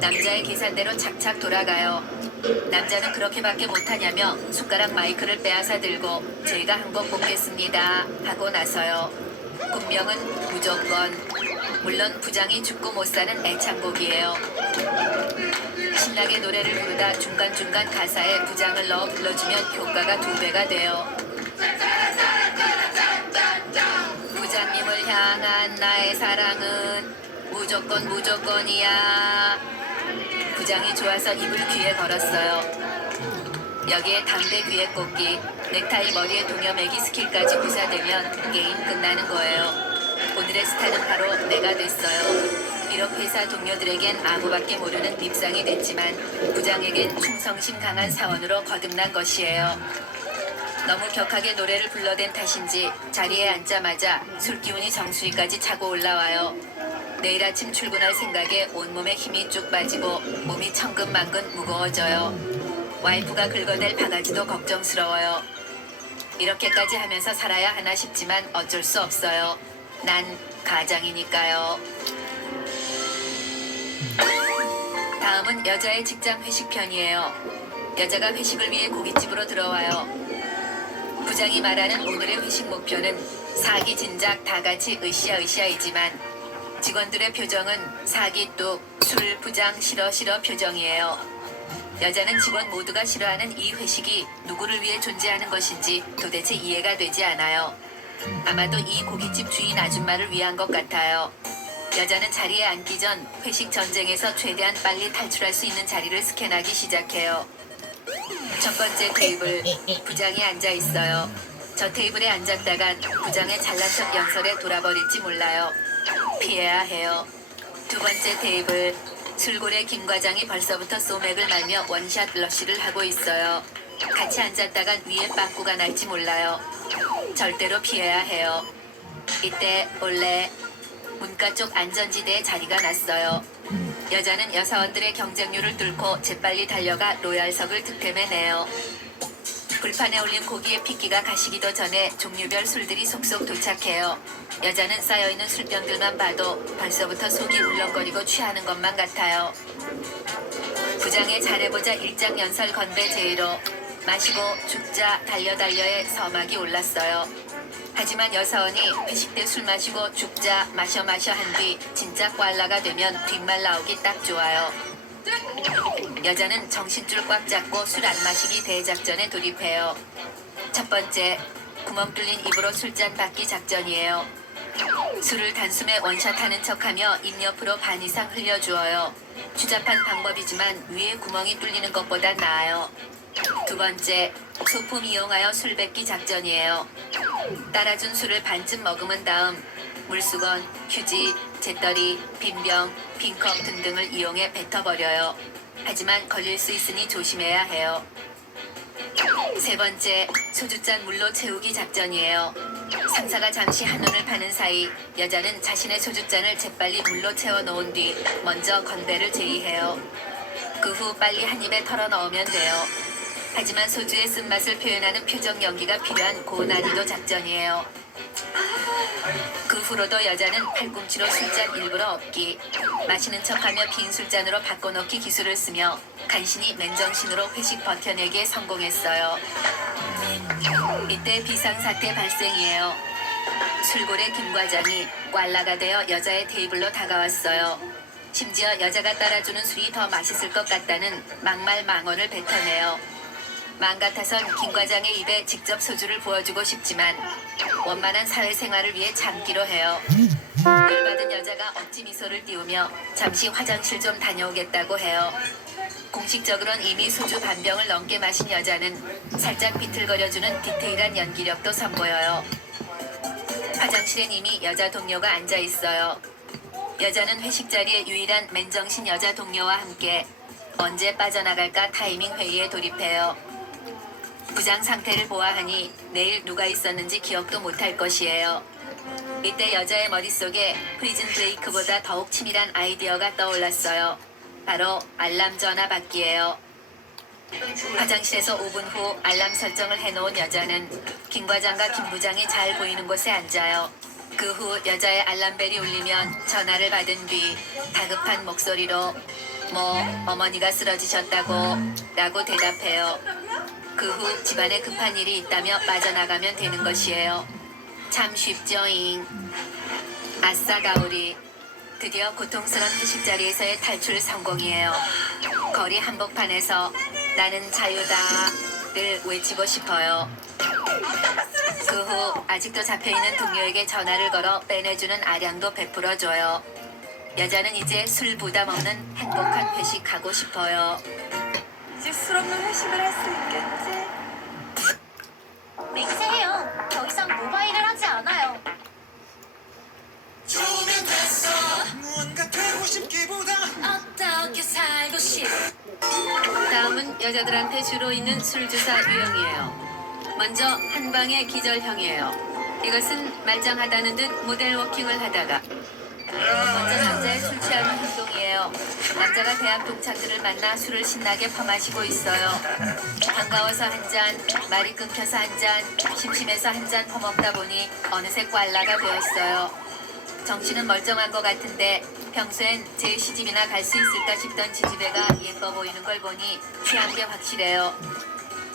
남자의 계산대로 착착 돌아가요. 남자는 그렇게밖에 못하냐며 숟가락 마이크를 빼앗아 들고 저희가 한 곡 뽑겠습니다 하고 나서요. 군명은 무조건, 물론 부장이 죽고 못 사는 애창곡이에요. 신나게 노래를 부르다 중간중간 가사에 부장을 넣어 불러주면 효과가 2배가 돼요. 부장님을 향한 나의 사랑은 무조건 무조건이야. 부장이 좋아서 입을 귀에 걸었어요. 여기에 담배 귀에 꽂기, 넥타이 머리에 동여매기 스킬까지 구사되면 게임 끝나는 거예요. 오늘의 스타는 바로 내가 됐어요. 비록 회사 동료들에겐 아무밖에 모르는 밉상이 됐지만 부장에겐 충성심 강한 사원으로 거듭난 것이에요. 너무 격하게 노래를 불러댄 탓인지 자리에 앉자마자 술기운이 정수리까지 차고 올라와요. 내일 아침 출근할 생각에 온몸에 힘이 쭉 빠지고 몸이 천근만근 무거워져요. 와이프가 긁어낼 바가지도 걱정스러워요. 이렇게까지 하면서 살아야 하나 싶지만 어쩔 수 없어요. 난 가장이니까요. 다음은 여자의 직장 회식 편이에요. 여자가 회식을 위해 고깃집으로 들어와요. 부장이 말하는 오늘의 회식 목표는 사기 진작 다 같이 으쌰으쌰이지만 직원들의 표정은 사기 뚝, 술, 부장 싫어 싫어 표정이에요. 여자는 직원 모두가 싫어하는 이 회식이 누구를 위해 존재하는 것인지 도대체 이해가 되지 않아요. 아마도 이 고깃집 주인 아줌마를 위한 것 같아요. 여자는 자리에 앉기 전 회식 전쟁에서 최대한 빨리 탈출할 수 있는 자리를 스캔하기 시작해요. 첫 번째 테이블, 부장이 앉아 있어요. 저 테이블에 앉았다간 부장의 잘난 척 연설에 돌아버릴지 몰라요. 피해야 해요. 두 번째 테이블, 술고래 김 과장이 벌써부터 소맥을 말며 원샷 러쉬를 하고 있어요. 같이 앉았다간 위에 빵꾸가 날지 몰라요. 절대로 피해야 해요. 이때 원래 문가 쪽 안전지대에 자리가 났어요. 여자는 여사원들의 경쟁률을 뚫고 재빨리 달려가 로얄석을 득템해내요. 불판에 올린 고기의 핏기가 가시기도 전에 종류별 술들이 속속 도착해요. 여자는 쌓여있는 술병들만 봐도 벌써부터 속이 울렁거리고 취하는 것만 같아요. 부장의 잘해보자 일장연설 건배 제의로 마시고 죽자 달려달려의 서막이 올랐어요. 하지만 여사원이 회식 때 술 마시고 죽자 마셔 한 뒤 진짜 꽐라가 되면 뒷말 나오기 딱 좋아요. 여자는 정신줄 꽉 잡고 술 안 마시기 대작전에 돌입해요. 첫 번째, 구멍 뚫린 입으로 술잔 받기 작전이에요. 술을 단숨에 원샷하는 척하며 입 옆으로 반 이상 흘려주어요. 추잡한 방법이지만 위에 구멍이 뚫리는 것보단 나아요. 두 번째, 소품 이용하여 술 뱉기 작전이에요. 따라준 술을 반쯤 머금은 다음 물수건, 휴지, 잿더리, 빈병, 빈컵 등등을 이용해 뱉어버려요. 하지만 걸릴 수 있으니 조심해야 해요. 세 번째, 소주잔 물로 채우기 작전이에요. 상사가 잠시 한눈을 파는 사이 여자는 자신의 소주잔을 재빨리 물로 채워 놓은 뒤 먼저 건배를 제의해요. 그 후 빨리 한 입에 털어 넣으면 돼요. 하지만 소주의 쓴맛을 표현하는 표정 연기가 필요한 고난이도 작전이에요. 그 후로도 여자는 팔꿈치로 술잔 일부러 엎기, 마시는 척하며 빈 술잔으로 바꿔놓기 기술을 쓰며 간신히 맨정신으로 회식 버텨내기에 성공했어요. 이때 비상사태 발생이에요. 술고래 김 과장이 꽐라가 되어 여자의 테이블로 다가왔어요. 심지어 여자가 따라주는 술이 더 맛있을 것 같다는 막말 망언을 뱉어내요. 맘 같아선 김 과장의 입에 직접 소주를 부어주고 싶지만 원만한 사회생활을 위해 참기로 해요. 열받은 여자가 억지 미소를 띄우며 잠시 화장실 좀 다녀오겠다고 해요. 공식적으로는 이미 소주 반병을 넘게 마신 여자는 살짝 비틀거려주는 디테일한 연기력도 선보여요. 화장실엔 이미 여자 동료가 앉아 있어요. 여자는 회식 자리에 유일한 맨정신 여자 동료와 함께 언제 빠져나갈까 타이밍 회의에 돌입해요. 부장 상태를 보아하니 내일 누가 있었는지 기억도 못할 것이에요. 이때 여자의 머릿속에 프리즌 브레이크보다 더욱 치밀한 아이디어가 떠올랐어요. 바로 알람 전화 받기예요. 화장실에서 5분 후 알람 설정을 해놓은 여자는 김 과장과 김 부장이 잘 보이는 곳에 앉아요. 그 후 여자의 알람벨이 울리면 전화를 받은 뒤 다급한 목소리로 어머니가 쓰러지셨다고 라고 대답해요. 그 후 집안에 급한 일이 있다며 빠져나가면 되는 것이에요. 참 쉽죠잉. 아싸 가오리. 드디어 고통스러운 회식 자리에서의 탈출 성공이에요. 거리 한복판에서 나는 자유다를 외치고 싶어요. 그 후 아직도 잡혀있는 동료에게 전화를 걸어 빼내주는 아량도 베풀어줘요. 여자는 이제 술 부담 없는 행복한 회식 가고 싶어요. 이제 술 없는 회식을 할 수 있겠지? 맹세해요. 더 이상 모바일을 하지 않아요. 어떻게 살고 싶어? 다음은 여자들한테 주로 있는 술 주사 유형이에요. 먼저 한방의 기절형이에요. 이것은 말짱하다는 듯 모델 워킹을 하다가 먼저 남자의 술 취하는 행동이에요. 남자가 대학 동창들을 만나 술을 신나게 퍼마시고 있어요. 반가워서 한 잔, 말이 끊겨서 한 잔, 심심해서 한 잔 퍼먹다 보니 어느새 꽐라가 되었어요. 정신은 멀쩡한 것 같은데 평소엔 제 시집이나 갈 수 있을까 싶던 지지배가 예뻐 보이는 걸 보니 취한 게 확실해요.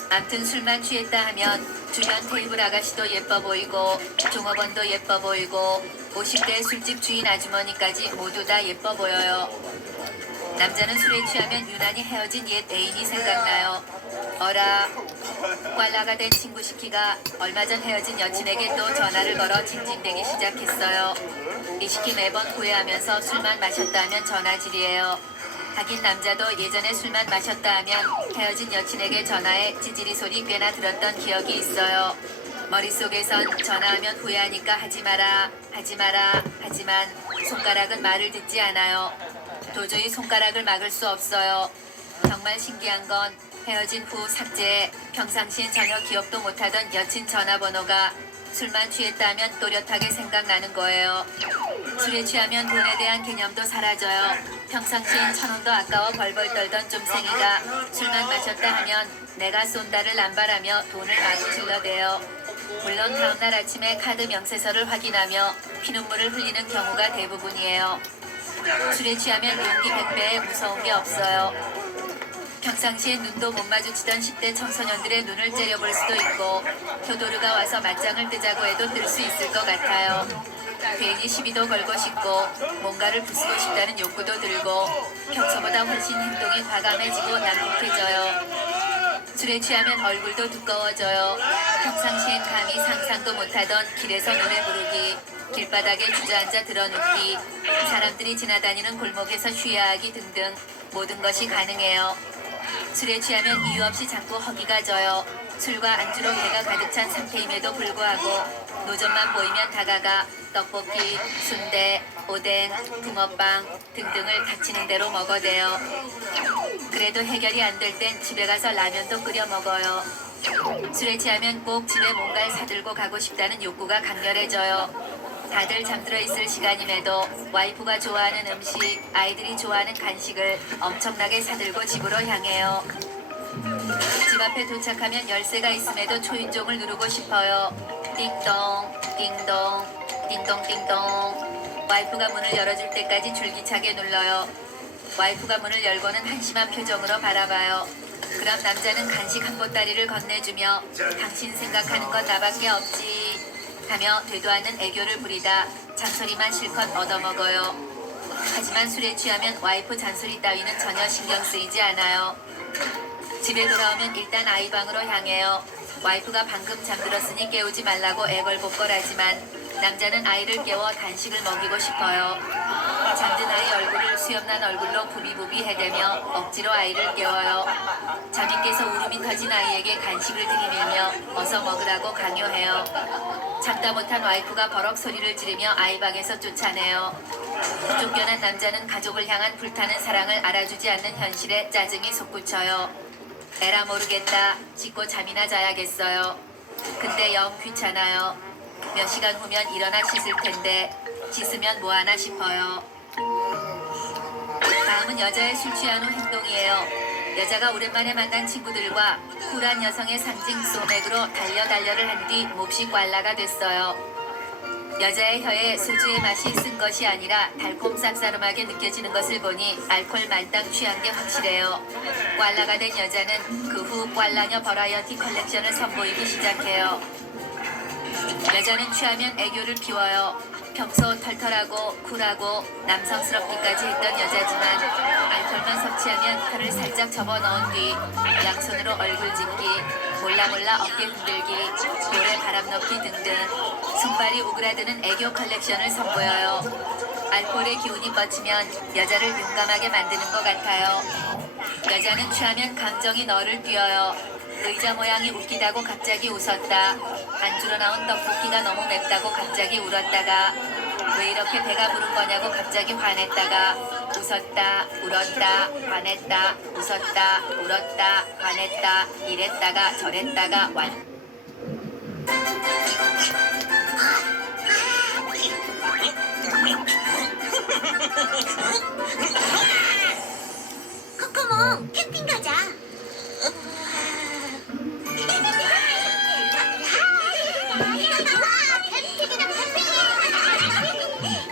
암튼 술만 취했다 하면 주변 테이블 아가씨도 예뻐 보이고 종업원도 예뻐 보이고 50대 술집 주인 아주머니까지 모두 다 예뻐 보여요. 남자는 술에 취하면 유난히 헤어진 옛 애인이 생각나요. 어라, 꽐라가 된 친구 시키가 얼마 전 헤어진 여친에게 또 전화를 걸어 진진대기 시작했어요. 이 시키 매번 후회하면서 술만 마셨다 하면 전화질이에요. 하긴 남자도 예전에 술만 마셨다 하면 헤어진 여친에게 전화해 찌질이 소리 꽤나 들었던 기억이 있어요. 머릿속에선 전화하면 후회하니까 하지 마라, 하지 마라, 하지만 손가락은 말을 듣지 않아요. 도저히 손가락을 막을 수 없어요. 정말 신기한 건 헤어진 후 삭제해 평상시엔 전혀 기억도 못하던 여친 전화번호가 술만 취했다 하면 또렷하게 생각나는 거예요. 술에 취하면 돈에 대한 개념도 사라져요. 평상시엔 1,000원도 아까워 벌벌 떨던 쫌생이가 술만 마셨다 하면 내가 쏜다를 남발하며 돈을 마구 질러대요. 물론 다음날 아침에 카드 명세서를 확인하며 피눈물을 흘리는 경우가 대부분이에요. 술에 취하면 용기 100배에 무서운 게 없어요. 평상시엔 눈도 못 마주치던 10대 청소년들의 눈을 째려볼 수도 있고 효도르가 와서 맞짱을 뜨자고 해도 뜰 수 있을 것 같아요. 괜히 시비도 걸고 싶고 뭔가를 부수고 싶다는 욕구도 들고 평소보다 훨씬 행동이 과감해지고 난폭해져요. 술에 취하면 얼굴도 두꺼워져요. 평상시엔 감히 상상도 못하던 길에서 노래 부르기, 길바닥에 주저앉아 드러눕기, 사람들이 지나다니는 골목에서 쉬야하기 등등 모든 것이 가능해요. 술에 취하면 이유 없이 자꾸 허기가 져요. 술과 안주로 배가 가득 찬 상태임에도 불구하고 노점만 보이면 다가가 떡볶이, 순대, 오뎅, 붕어빵 등등을 닥치는 대로 먹어대요. 그래도 해결이 안 될 땐 집에 가서 라면도 끓여 먹어요. 술에 취하면 꼭 집에 뭔가를 사들고 가고 싶다는 욕구가 강렬해져요. 다들 잠들어 있을 시간임에도 와이프가 좋아하는 음식, 아이들이 좋아하는 간식을 엄청나게 사들고 집으로 향해요. 집 앞에 도착하면 열쇠가 있음에도 초인종을 누르고 싶어요. 띵동, 띵동, 띵동, 띵동. 와이프가 문을 열어줄 때까지 줄기차게 눌러요. 와이프가 문을 열고는 한심한 표정으로 바라봐요. 그럼 남자는 간식 한 보따리를 건네주며 당신 생각하는 건 나밖에 없지 하며 되도 않는 애교를 부리다 잔소리만 실컷 얻어먹어요. 하지만 술에 취하면 와이프 잔소리 따위는 전혀 신경 쓰이지 않아요. 집에 돌아오면 일단 아이 방으로 향해요. 와이프가 방금 잠들었으니 깨우지 말라고 애걸복걸하지만 남자는 아이를 깨워 간식을 먹이고 싶어요. 잠든 아이 얼굴을 수염난 얼굴로 부비부비 해대며 억지로 아이를 깨워요. 잠이 깨서 울음이 터진 아이에게 간식을 들이밀며 어서 먹으라고 강요해요. 참다 못한 와이프가 버럭 소리를 지르며 아이 방에서 쫓아내요. 쫓겨난 남자는 가족을 향한 불타는 사랑을 알아주지 않는 현실에 짜증이 솟구쳐요. 에라 모르겠다. 씻고 잠이나 자야겠어요. 근데 영 귀찮아요. 몇 시간 후면 일어나 씻을 텐데 씻으면 뭐하나 싶어요. 다음은 여자의 술 취한 후 행동이에요. 여자가 오랜만에 만난 친구들과 쿨한 여성의 상징 소맥으로 달려를 한 뒤 몹시 꽐라가 됐어요. 여자의 혀에 소주의 맛이 쓴 것이 아니라 달콤 쌉싸름하게 느껴지는 것을 보니 알코올 만땅 취한 게 확실해요. 꽐라가 된 여자는 그 후 꽐라녀 버라이어티 컬렉션을 선보이기 시작해요. 여자는 취하면 애교를 피워요. 평소 털털하고 쿨하고 남성스럽기까지 했던 여자지만 알코올만 섭취하면 혀를 살짝 접어넣은 뒤 양손으로 얼굴 짚기, 몰라 어깨 흔들기, 노래 바람 넣기 등등 손발이 오그라드는 애교 컬렉션을 선보여요. 알코올의 기운이 뻗치면 여자를 용감하게 만드는 것 같아요. 여자는 취하면 감정이 너를 뛰어요. 의자 모양이 웃기다고 갑자기 웃었다. 안주로 나온 떡볶이가 너무 맵다고 갑자기 울었다가 왜 이렇게 배가 부른 거냐고 갑자기 화냈다가 웃었다, 울었다, 화냈다, 웃었다, 울었다, 화냈다, 이랬다가 저랬다가 코코몽 캠핑 가자.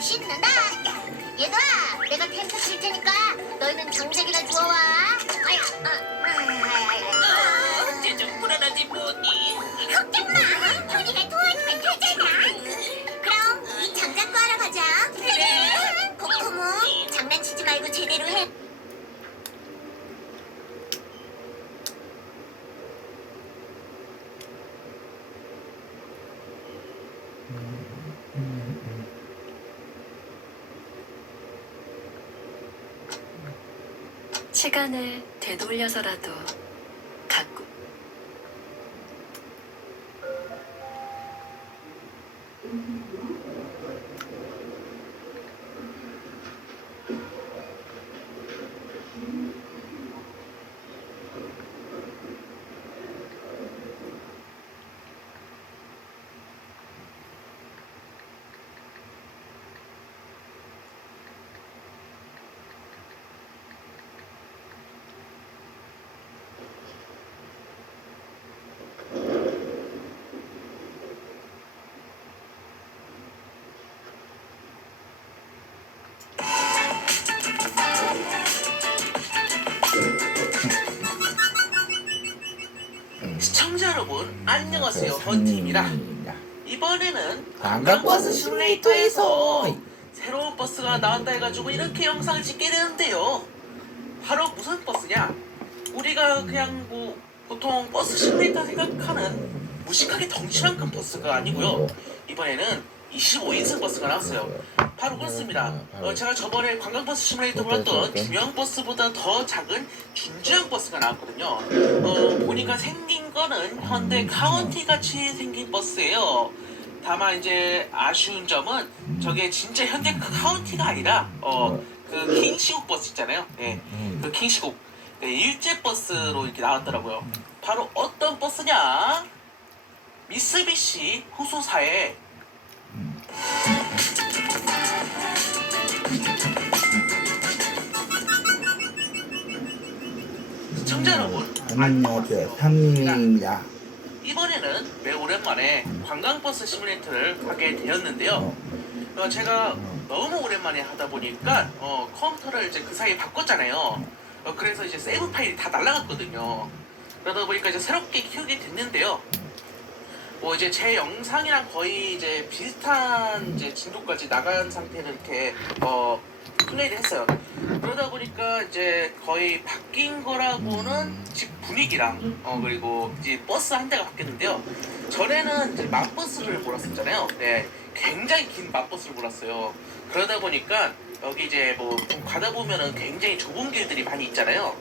신난다. 얘들아, 내가 텐트 칠 테니까 너희는 장작이나 주워와. 어째 좀 불안하지 뭐니? 걱정 마. 토니가 도와주면 되잖아. 그럼 이 장작 구하러 가자. 그래. 코코몽, 장난치지 말고 제대로 해. 시간을 되돌려서라도 가끔 시청자 여러분 안녕하세요, 헌팀입니다. 이번에는 관광버스 시뮬레이터에서 새로운 버스가 나왔다 해가지고 이렇게 영상을 찍게 되는데요. 바로 무슨 버스냐, 우리가 그냥 뭐 보통 버스 시뮬레이터 생각하는 무식하게 덩치만큼 버스가 아니고요. 이번에는 25인승 버스가 나왔어요. 바로 그렇습니다. 제가 저번에 관광버스 시뮬레이터 봤던 중형 버스보다 더 작은 중저형 버스가 나왔거든요. 보니까 생긴 거는 현대 카운티 같이 생긴 버스예요. 다만 이제 아쉬운 점은 저게 진짜 현대 카운티가 아니라 그 킹시국 버스 있잖아요. 네, 그 킹시국 일제 버스로 이렇게 나왔더라고요. 바로 어떤 버스냐? 미쓰비시 후소사의 시청자 여러분 안녕하세요, 상민입니다. 이번에는 매우 오랜만에 관광버스 시뮬레이터를 하게 되었는데요. 제가 너무 오랜만에 하다 보니까 컴퓨터를 이제 그 사이에 바꿨잖아요. 그래서 이제 세이브 파일이 다 날라갔거든요. 그러다 보니까 이제 새롭게 키우게 됐는데요. 이제 제 영상이랑 거의 이제 비슷한 이제 진도까지 나간 상태로 이렇게 플레이를 했어요. 그러다 보니까 이제 거의 바뀐 거라고는 집 분위기랑 그리고 이제 버스 한 대가 바뀌었는데요. 전에는 이제 맘버스를 몰았었잖아요. 네, 굉장히 긴 맘버스를 골랐어요. 그러다 보니까 여기 이제 뭐 좀 가다 보면은 굉장히 좁은 길들이 많이 있잖아요.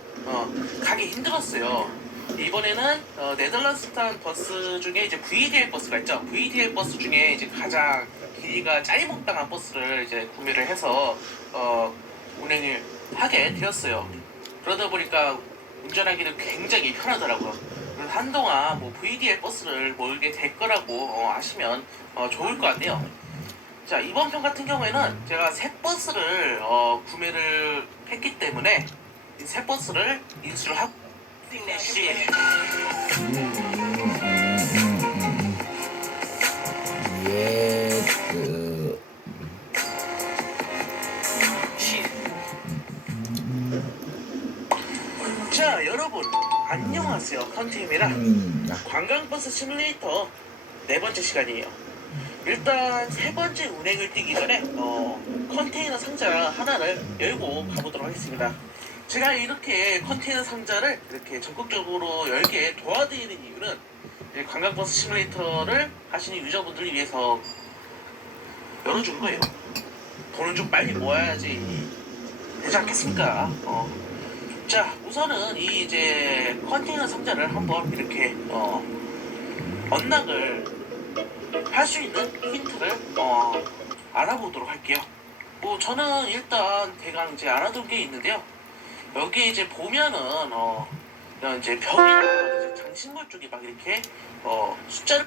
가기 힘들었어요. 이번에는 네덜란드스탄 버스 중에 이제 VDL 버스가 있죠. VDL 버스 중에 이제 가장 길이가 짜리몽땅한 버스를 이제 구매를 해서 운행을 하게 되었어요. 그러다 보니까 운전하기는 굉장히 편하더라고요. 그래서 한동안 뭐 VDL 버스를 몰게 될 거라고 아시면 좋을 것 같네요. 자, 이번 편 같은 경우에는 제가 새 버스를 구매를 했기 때문에 이 새 버스를 인수를 하고 예, 자, 여러분 안녕하세요. 컨테이메라 관광버스 시뮬레이터 네 번째 시간이에요. 일단 세 번째 운행을 뛰기 전에 컨테이너 상자 하나를 열고 가보도록 하겠습니다. 제가 이렇게 컨테이너 상자를 이렇게 적극적으로 열게 도와드리는 이유는 이 관광버스 시뮬레이터를 하시는 유저분들을 위해서 열어준 거예요. 돈을 좀 빨리 모아야지 되지 않겠습니까? 자, 우선은 이 이제 컨테이너 상자를 한번 이렇게 언락을 할 수 있는 힌트를 알아보도록 할게요. 뭐 저는 일단 대강 이제 알아둔 게 있는데요. 여기 이제 보면은 이런 이제 벽이나 이제 장식물 쪽에 막 이렇게 숫자를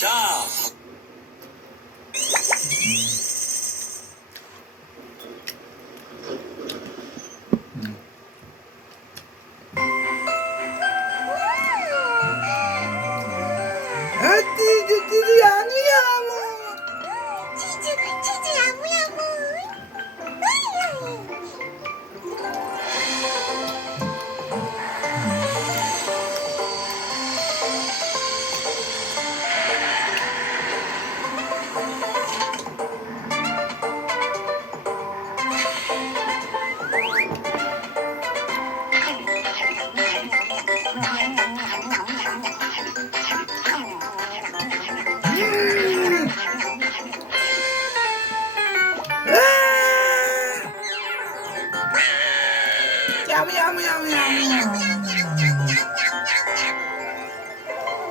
자. 치즈 야무야무. 치즈 야무야무.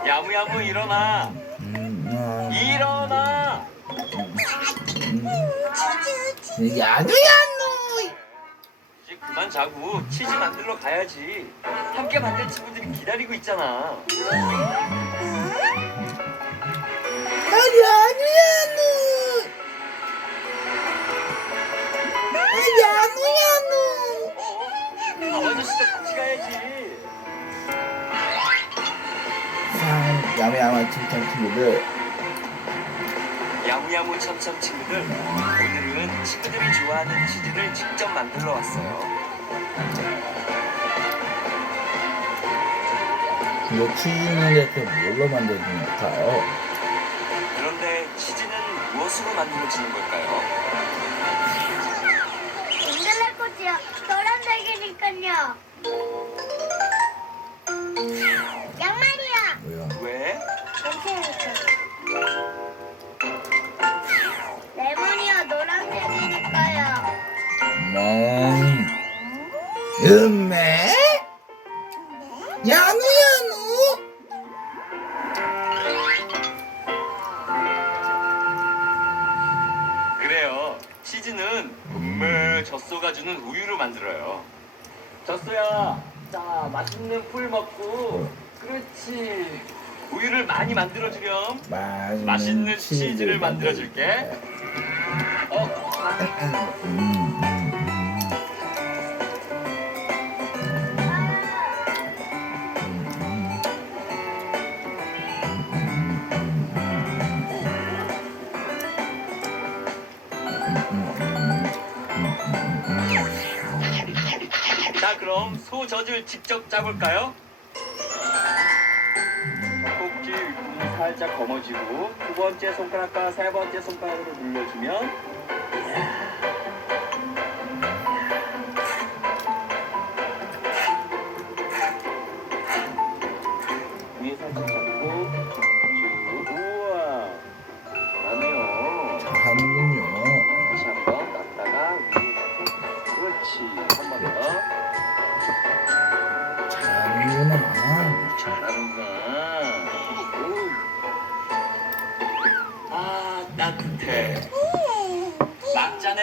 야무야무 일어나. 일어나. 야무야무. 이제 그만 자고 치즈 만들러 가야지. 함께 만들 친구들이 기다리고 있잖아. 야무야무. 야무야무. 아버지도 같이 가야지. 야무야무 칭찬 친구들. 야무야무 첨첨 친구들. 오늘은 친구들이 좋아하는 치즈를 직접 만들러 왔어요. 이거 치즈는 이렇게 뭘로 만들어질까요? 그런데 치즈는 무엇으로 만들어지는 걸까요? 인간할 거지요. 노란색이니까요. 양말이야. 뭐야? 왜? 레몬이요. 노란색이니까요. 음메? 야무야무? 그래요. 치즈는 젖소가 주는 우유를 만들어요. 젖소야, 자 맛있는 풀 먹고, 그렇지. 우유를 많이 만들어주렴. 맛있는 치즈를 만들어줄게. 자, 그럼 소 젖을 직접 짜볼까요? 꼭지 윗부분이 살짝 검어지고 두 번째 손가락과 세 번째 손가락으로 눌러주면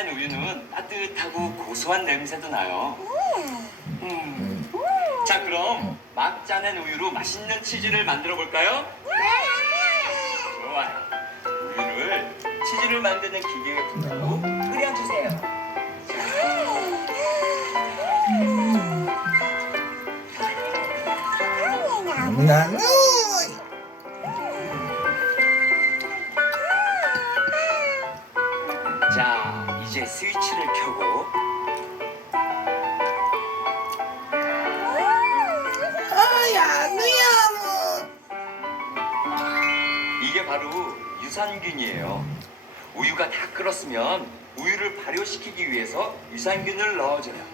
짜낸 우유는 따뜻하고 고소한 냄새도 나요. 자, 그럼 막 짜낸 우유로 맛있는 치즈를 만들어 볼까요? 좋아요. 우유를 치즈를 만드는 기계에 붓고 끓여주세요. 나는 자, 이제 스위치를 켜고 아야 누야 이게 바로 유산균이에요. 우유가 다 끓었으면 우유를 발효시키기 위해서 유산균을 넣어줘요.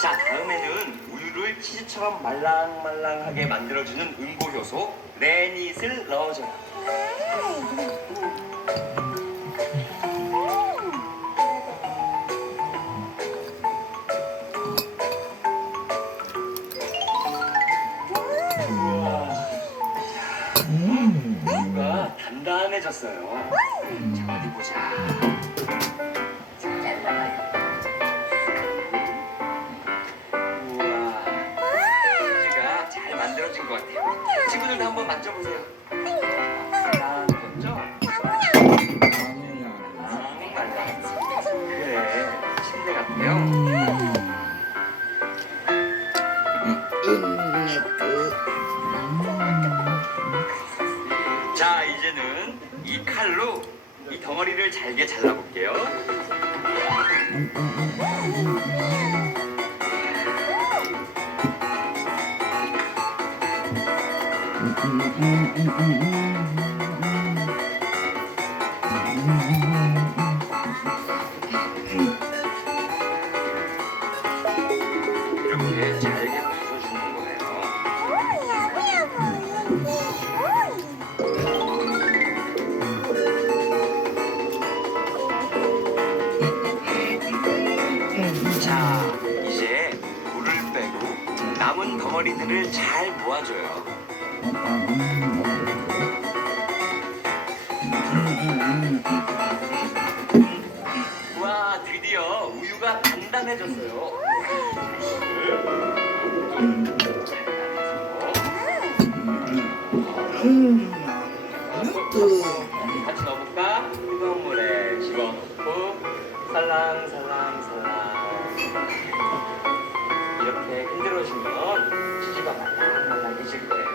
자, 다음에는 우유를 치즈처럼 말랑말랑하게 만들어주는 응고효소 레닛을 넣어줘요. 우유가 단단해졌어요. 자, 어디 보자. 우와, 치즈가 잘 만들어진 것 같아요. 친구들도 한번 만져보세요. 단단해졌죠? 그래, 침대 같아요. 자, 이제는 이 칼로 이 덩어리를 잘게 잘라볼게요. 이렇게 잘게 부숴주는 거예요. 자, 이제 물을 빼고 남은 덩어리들을 잘 모아줘요. 와, 드디어 우유가 단단해졌어요. 같이 넣어볼까? 뜨거운 물에 집어넣고 살랑살랑살랑 이렇게 흔들어주면 치즈가 말랑말랑해질 거예요.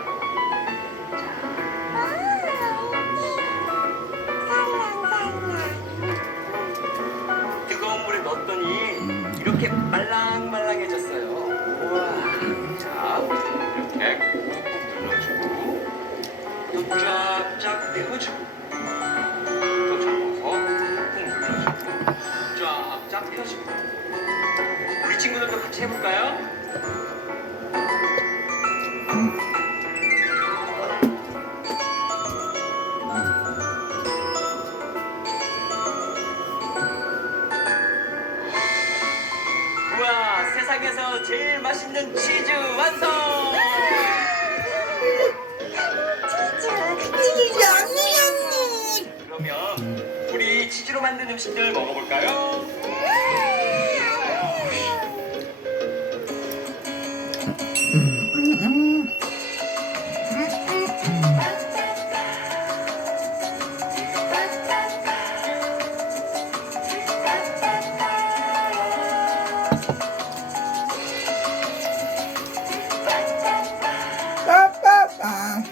뜨거운 물에 넣었더니 이렇게 말랑말랑해졌어요. 우와. 자, 이렇게 꾹꾹 눌러주고 또 쫙쫙 펴주고 또 접어서 꾹꾹 눌러주고 쫙쫙 펴주고 우리 친구들도 같이 해볼까요? 우와, 세상에서 제일 맛있는 치즈 완성! 그러면 우리 치즈로 만든 음식들 먹어볼까요? 빠빠빠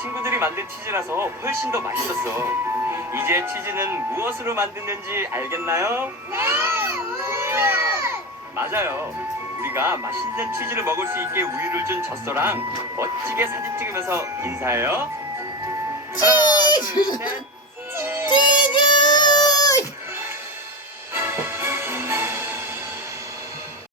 친구들이 만든 치즈라서 훨씬 더 맛있었어. 이제 치즈는 무엇으로 만드는지 알겠나요? 네, 맞아요. 우리가 맛있는 치즈를 먹을 수 있게 우유를 준 젖소랑 멋지게 사진 찍으면서 인사해요. 하나, 둘, 셋.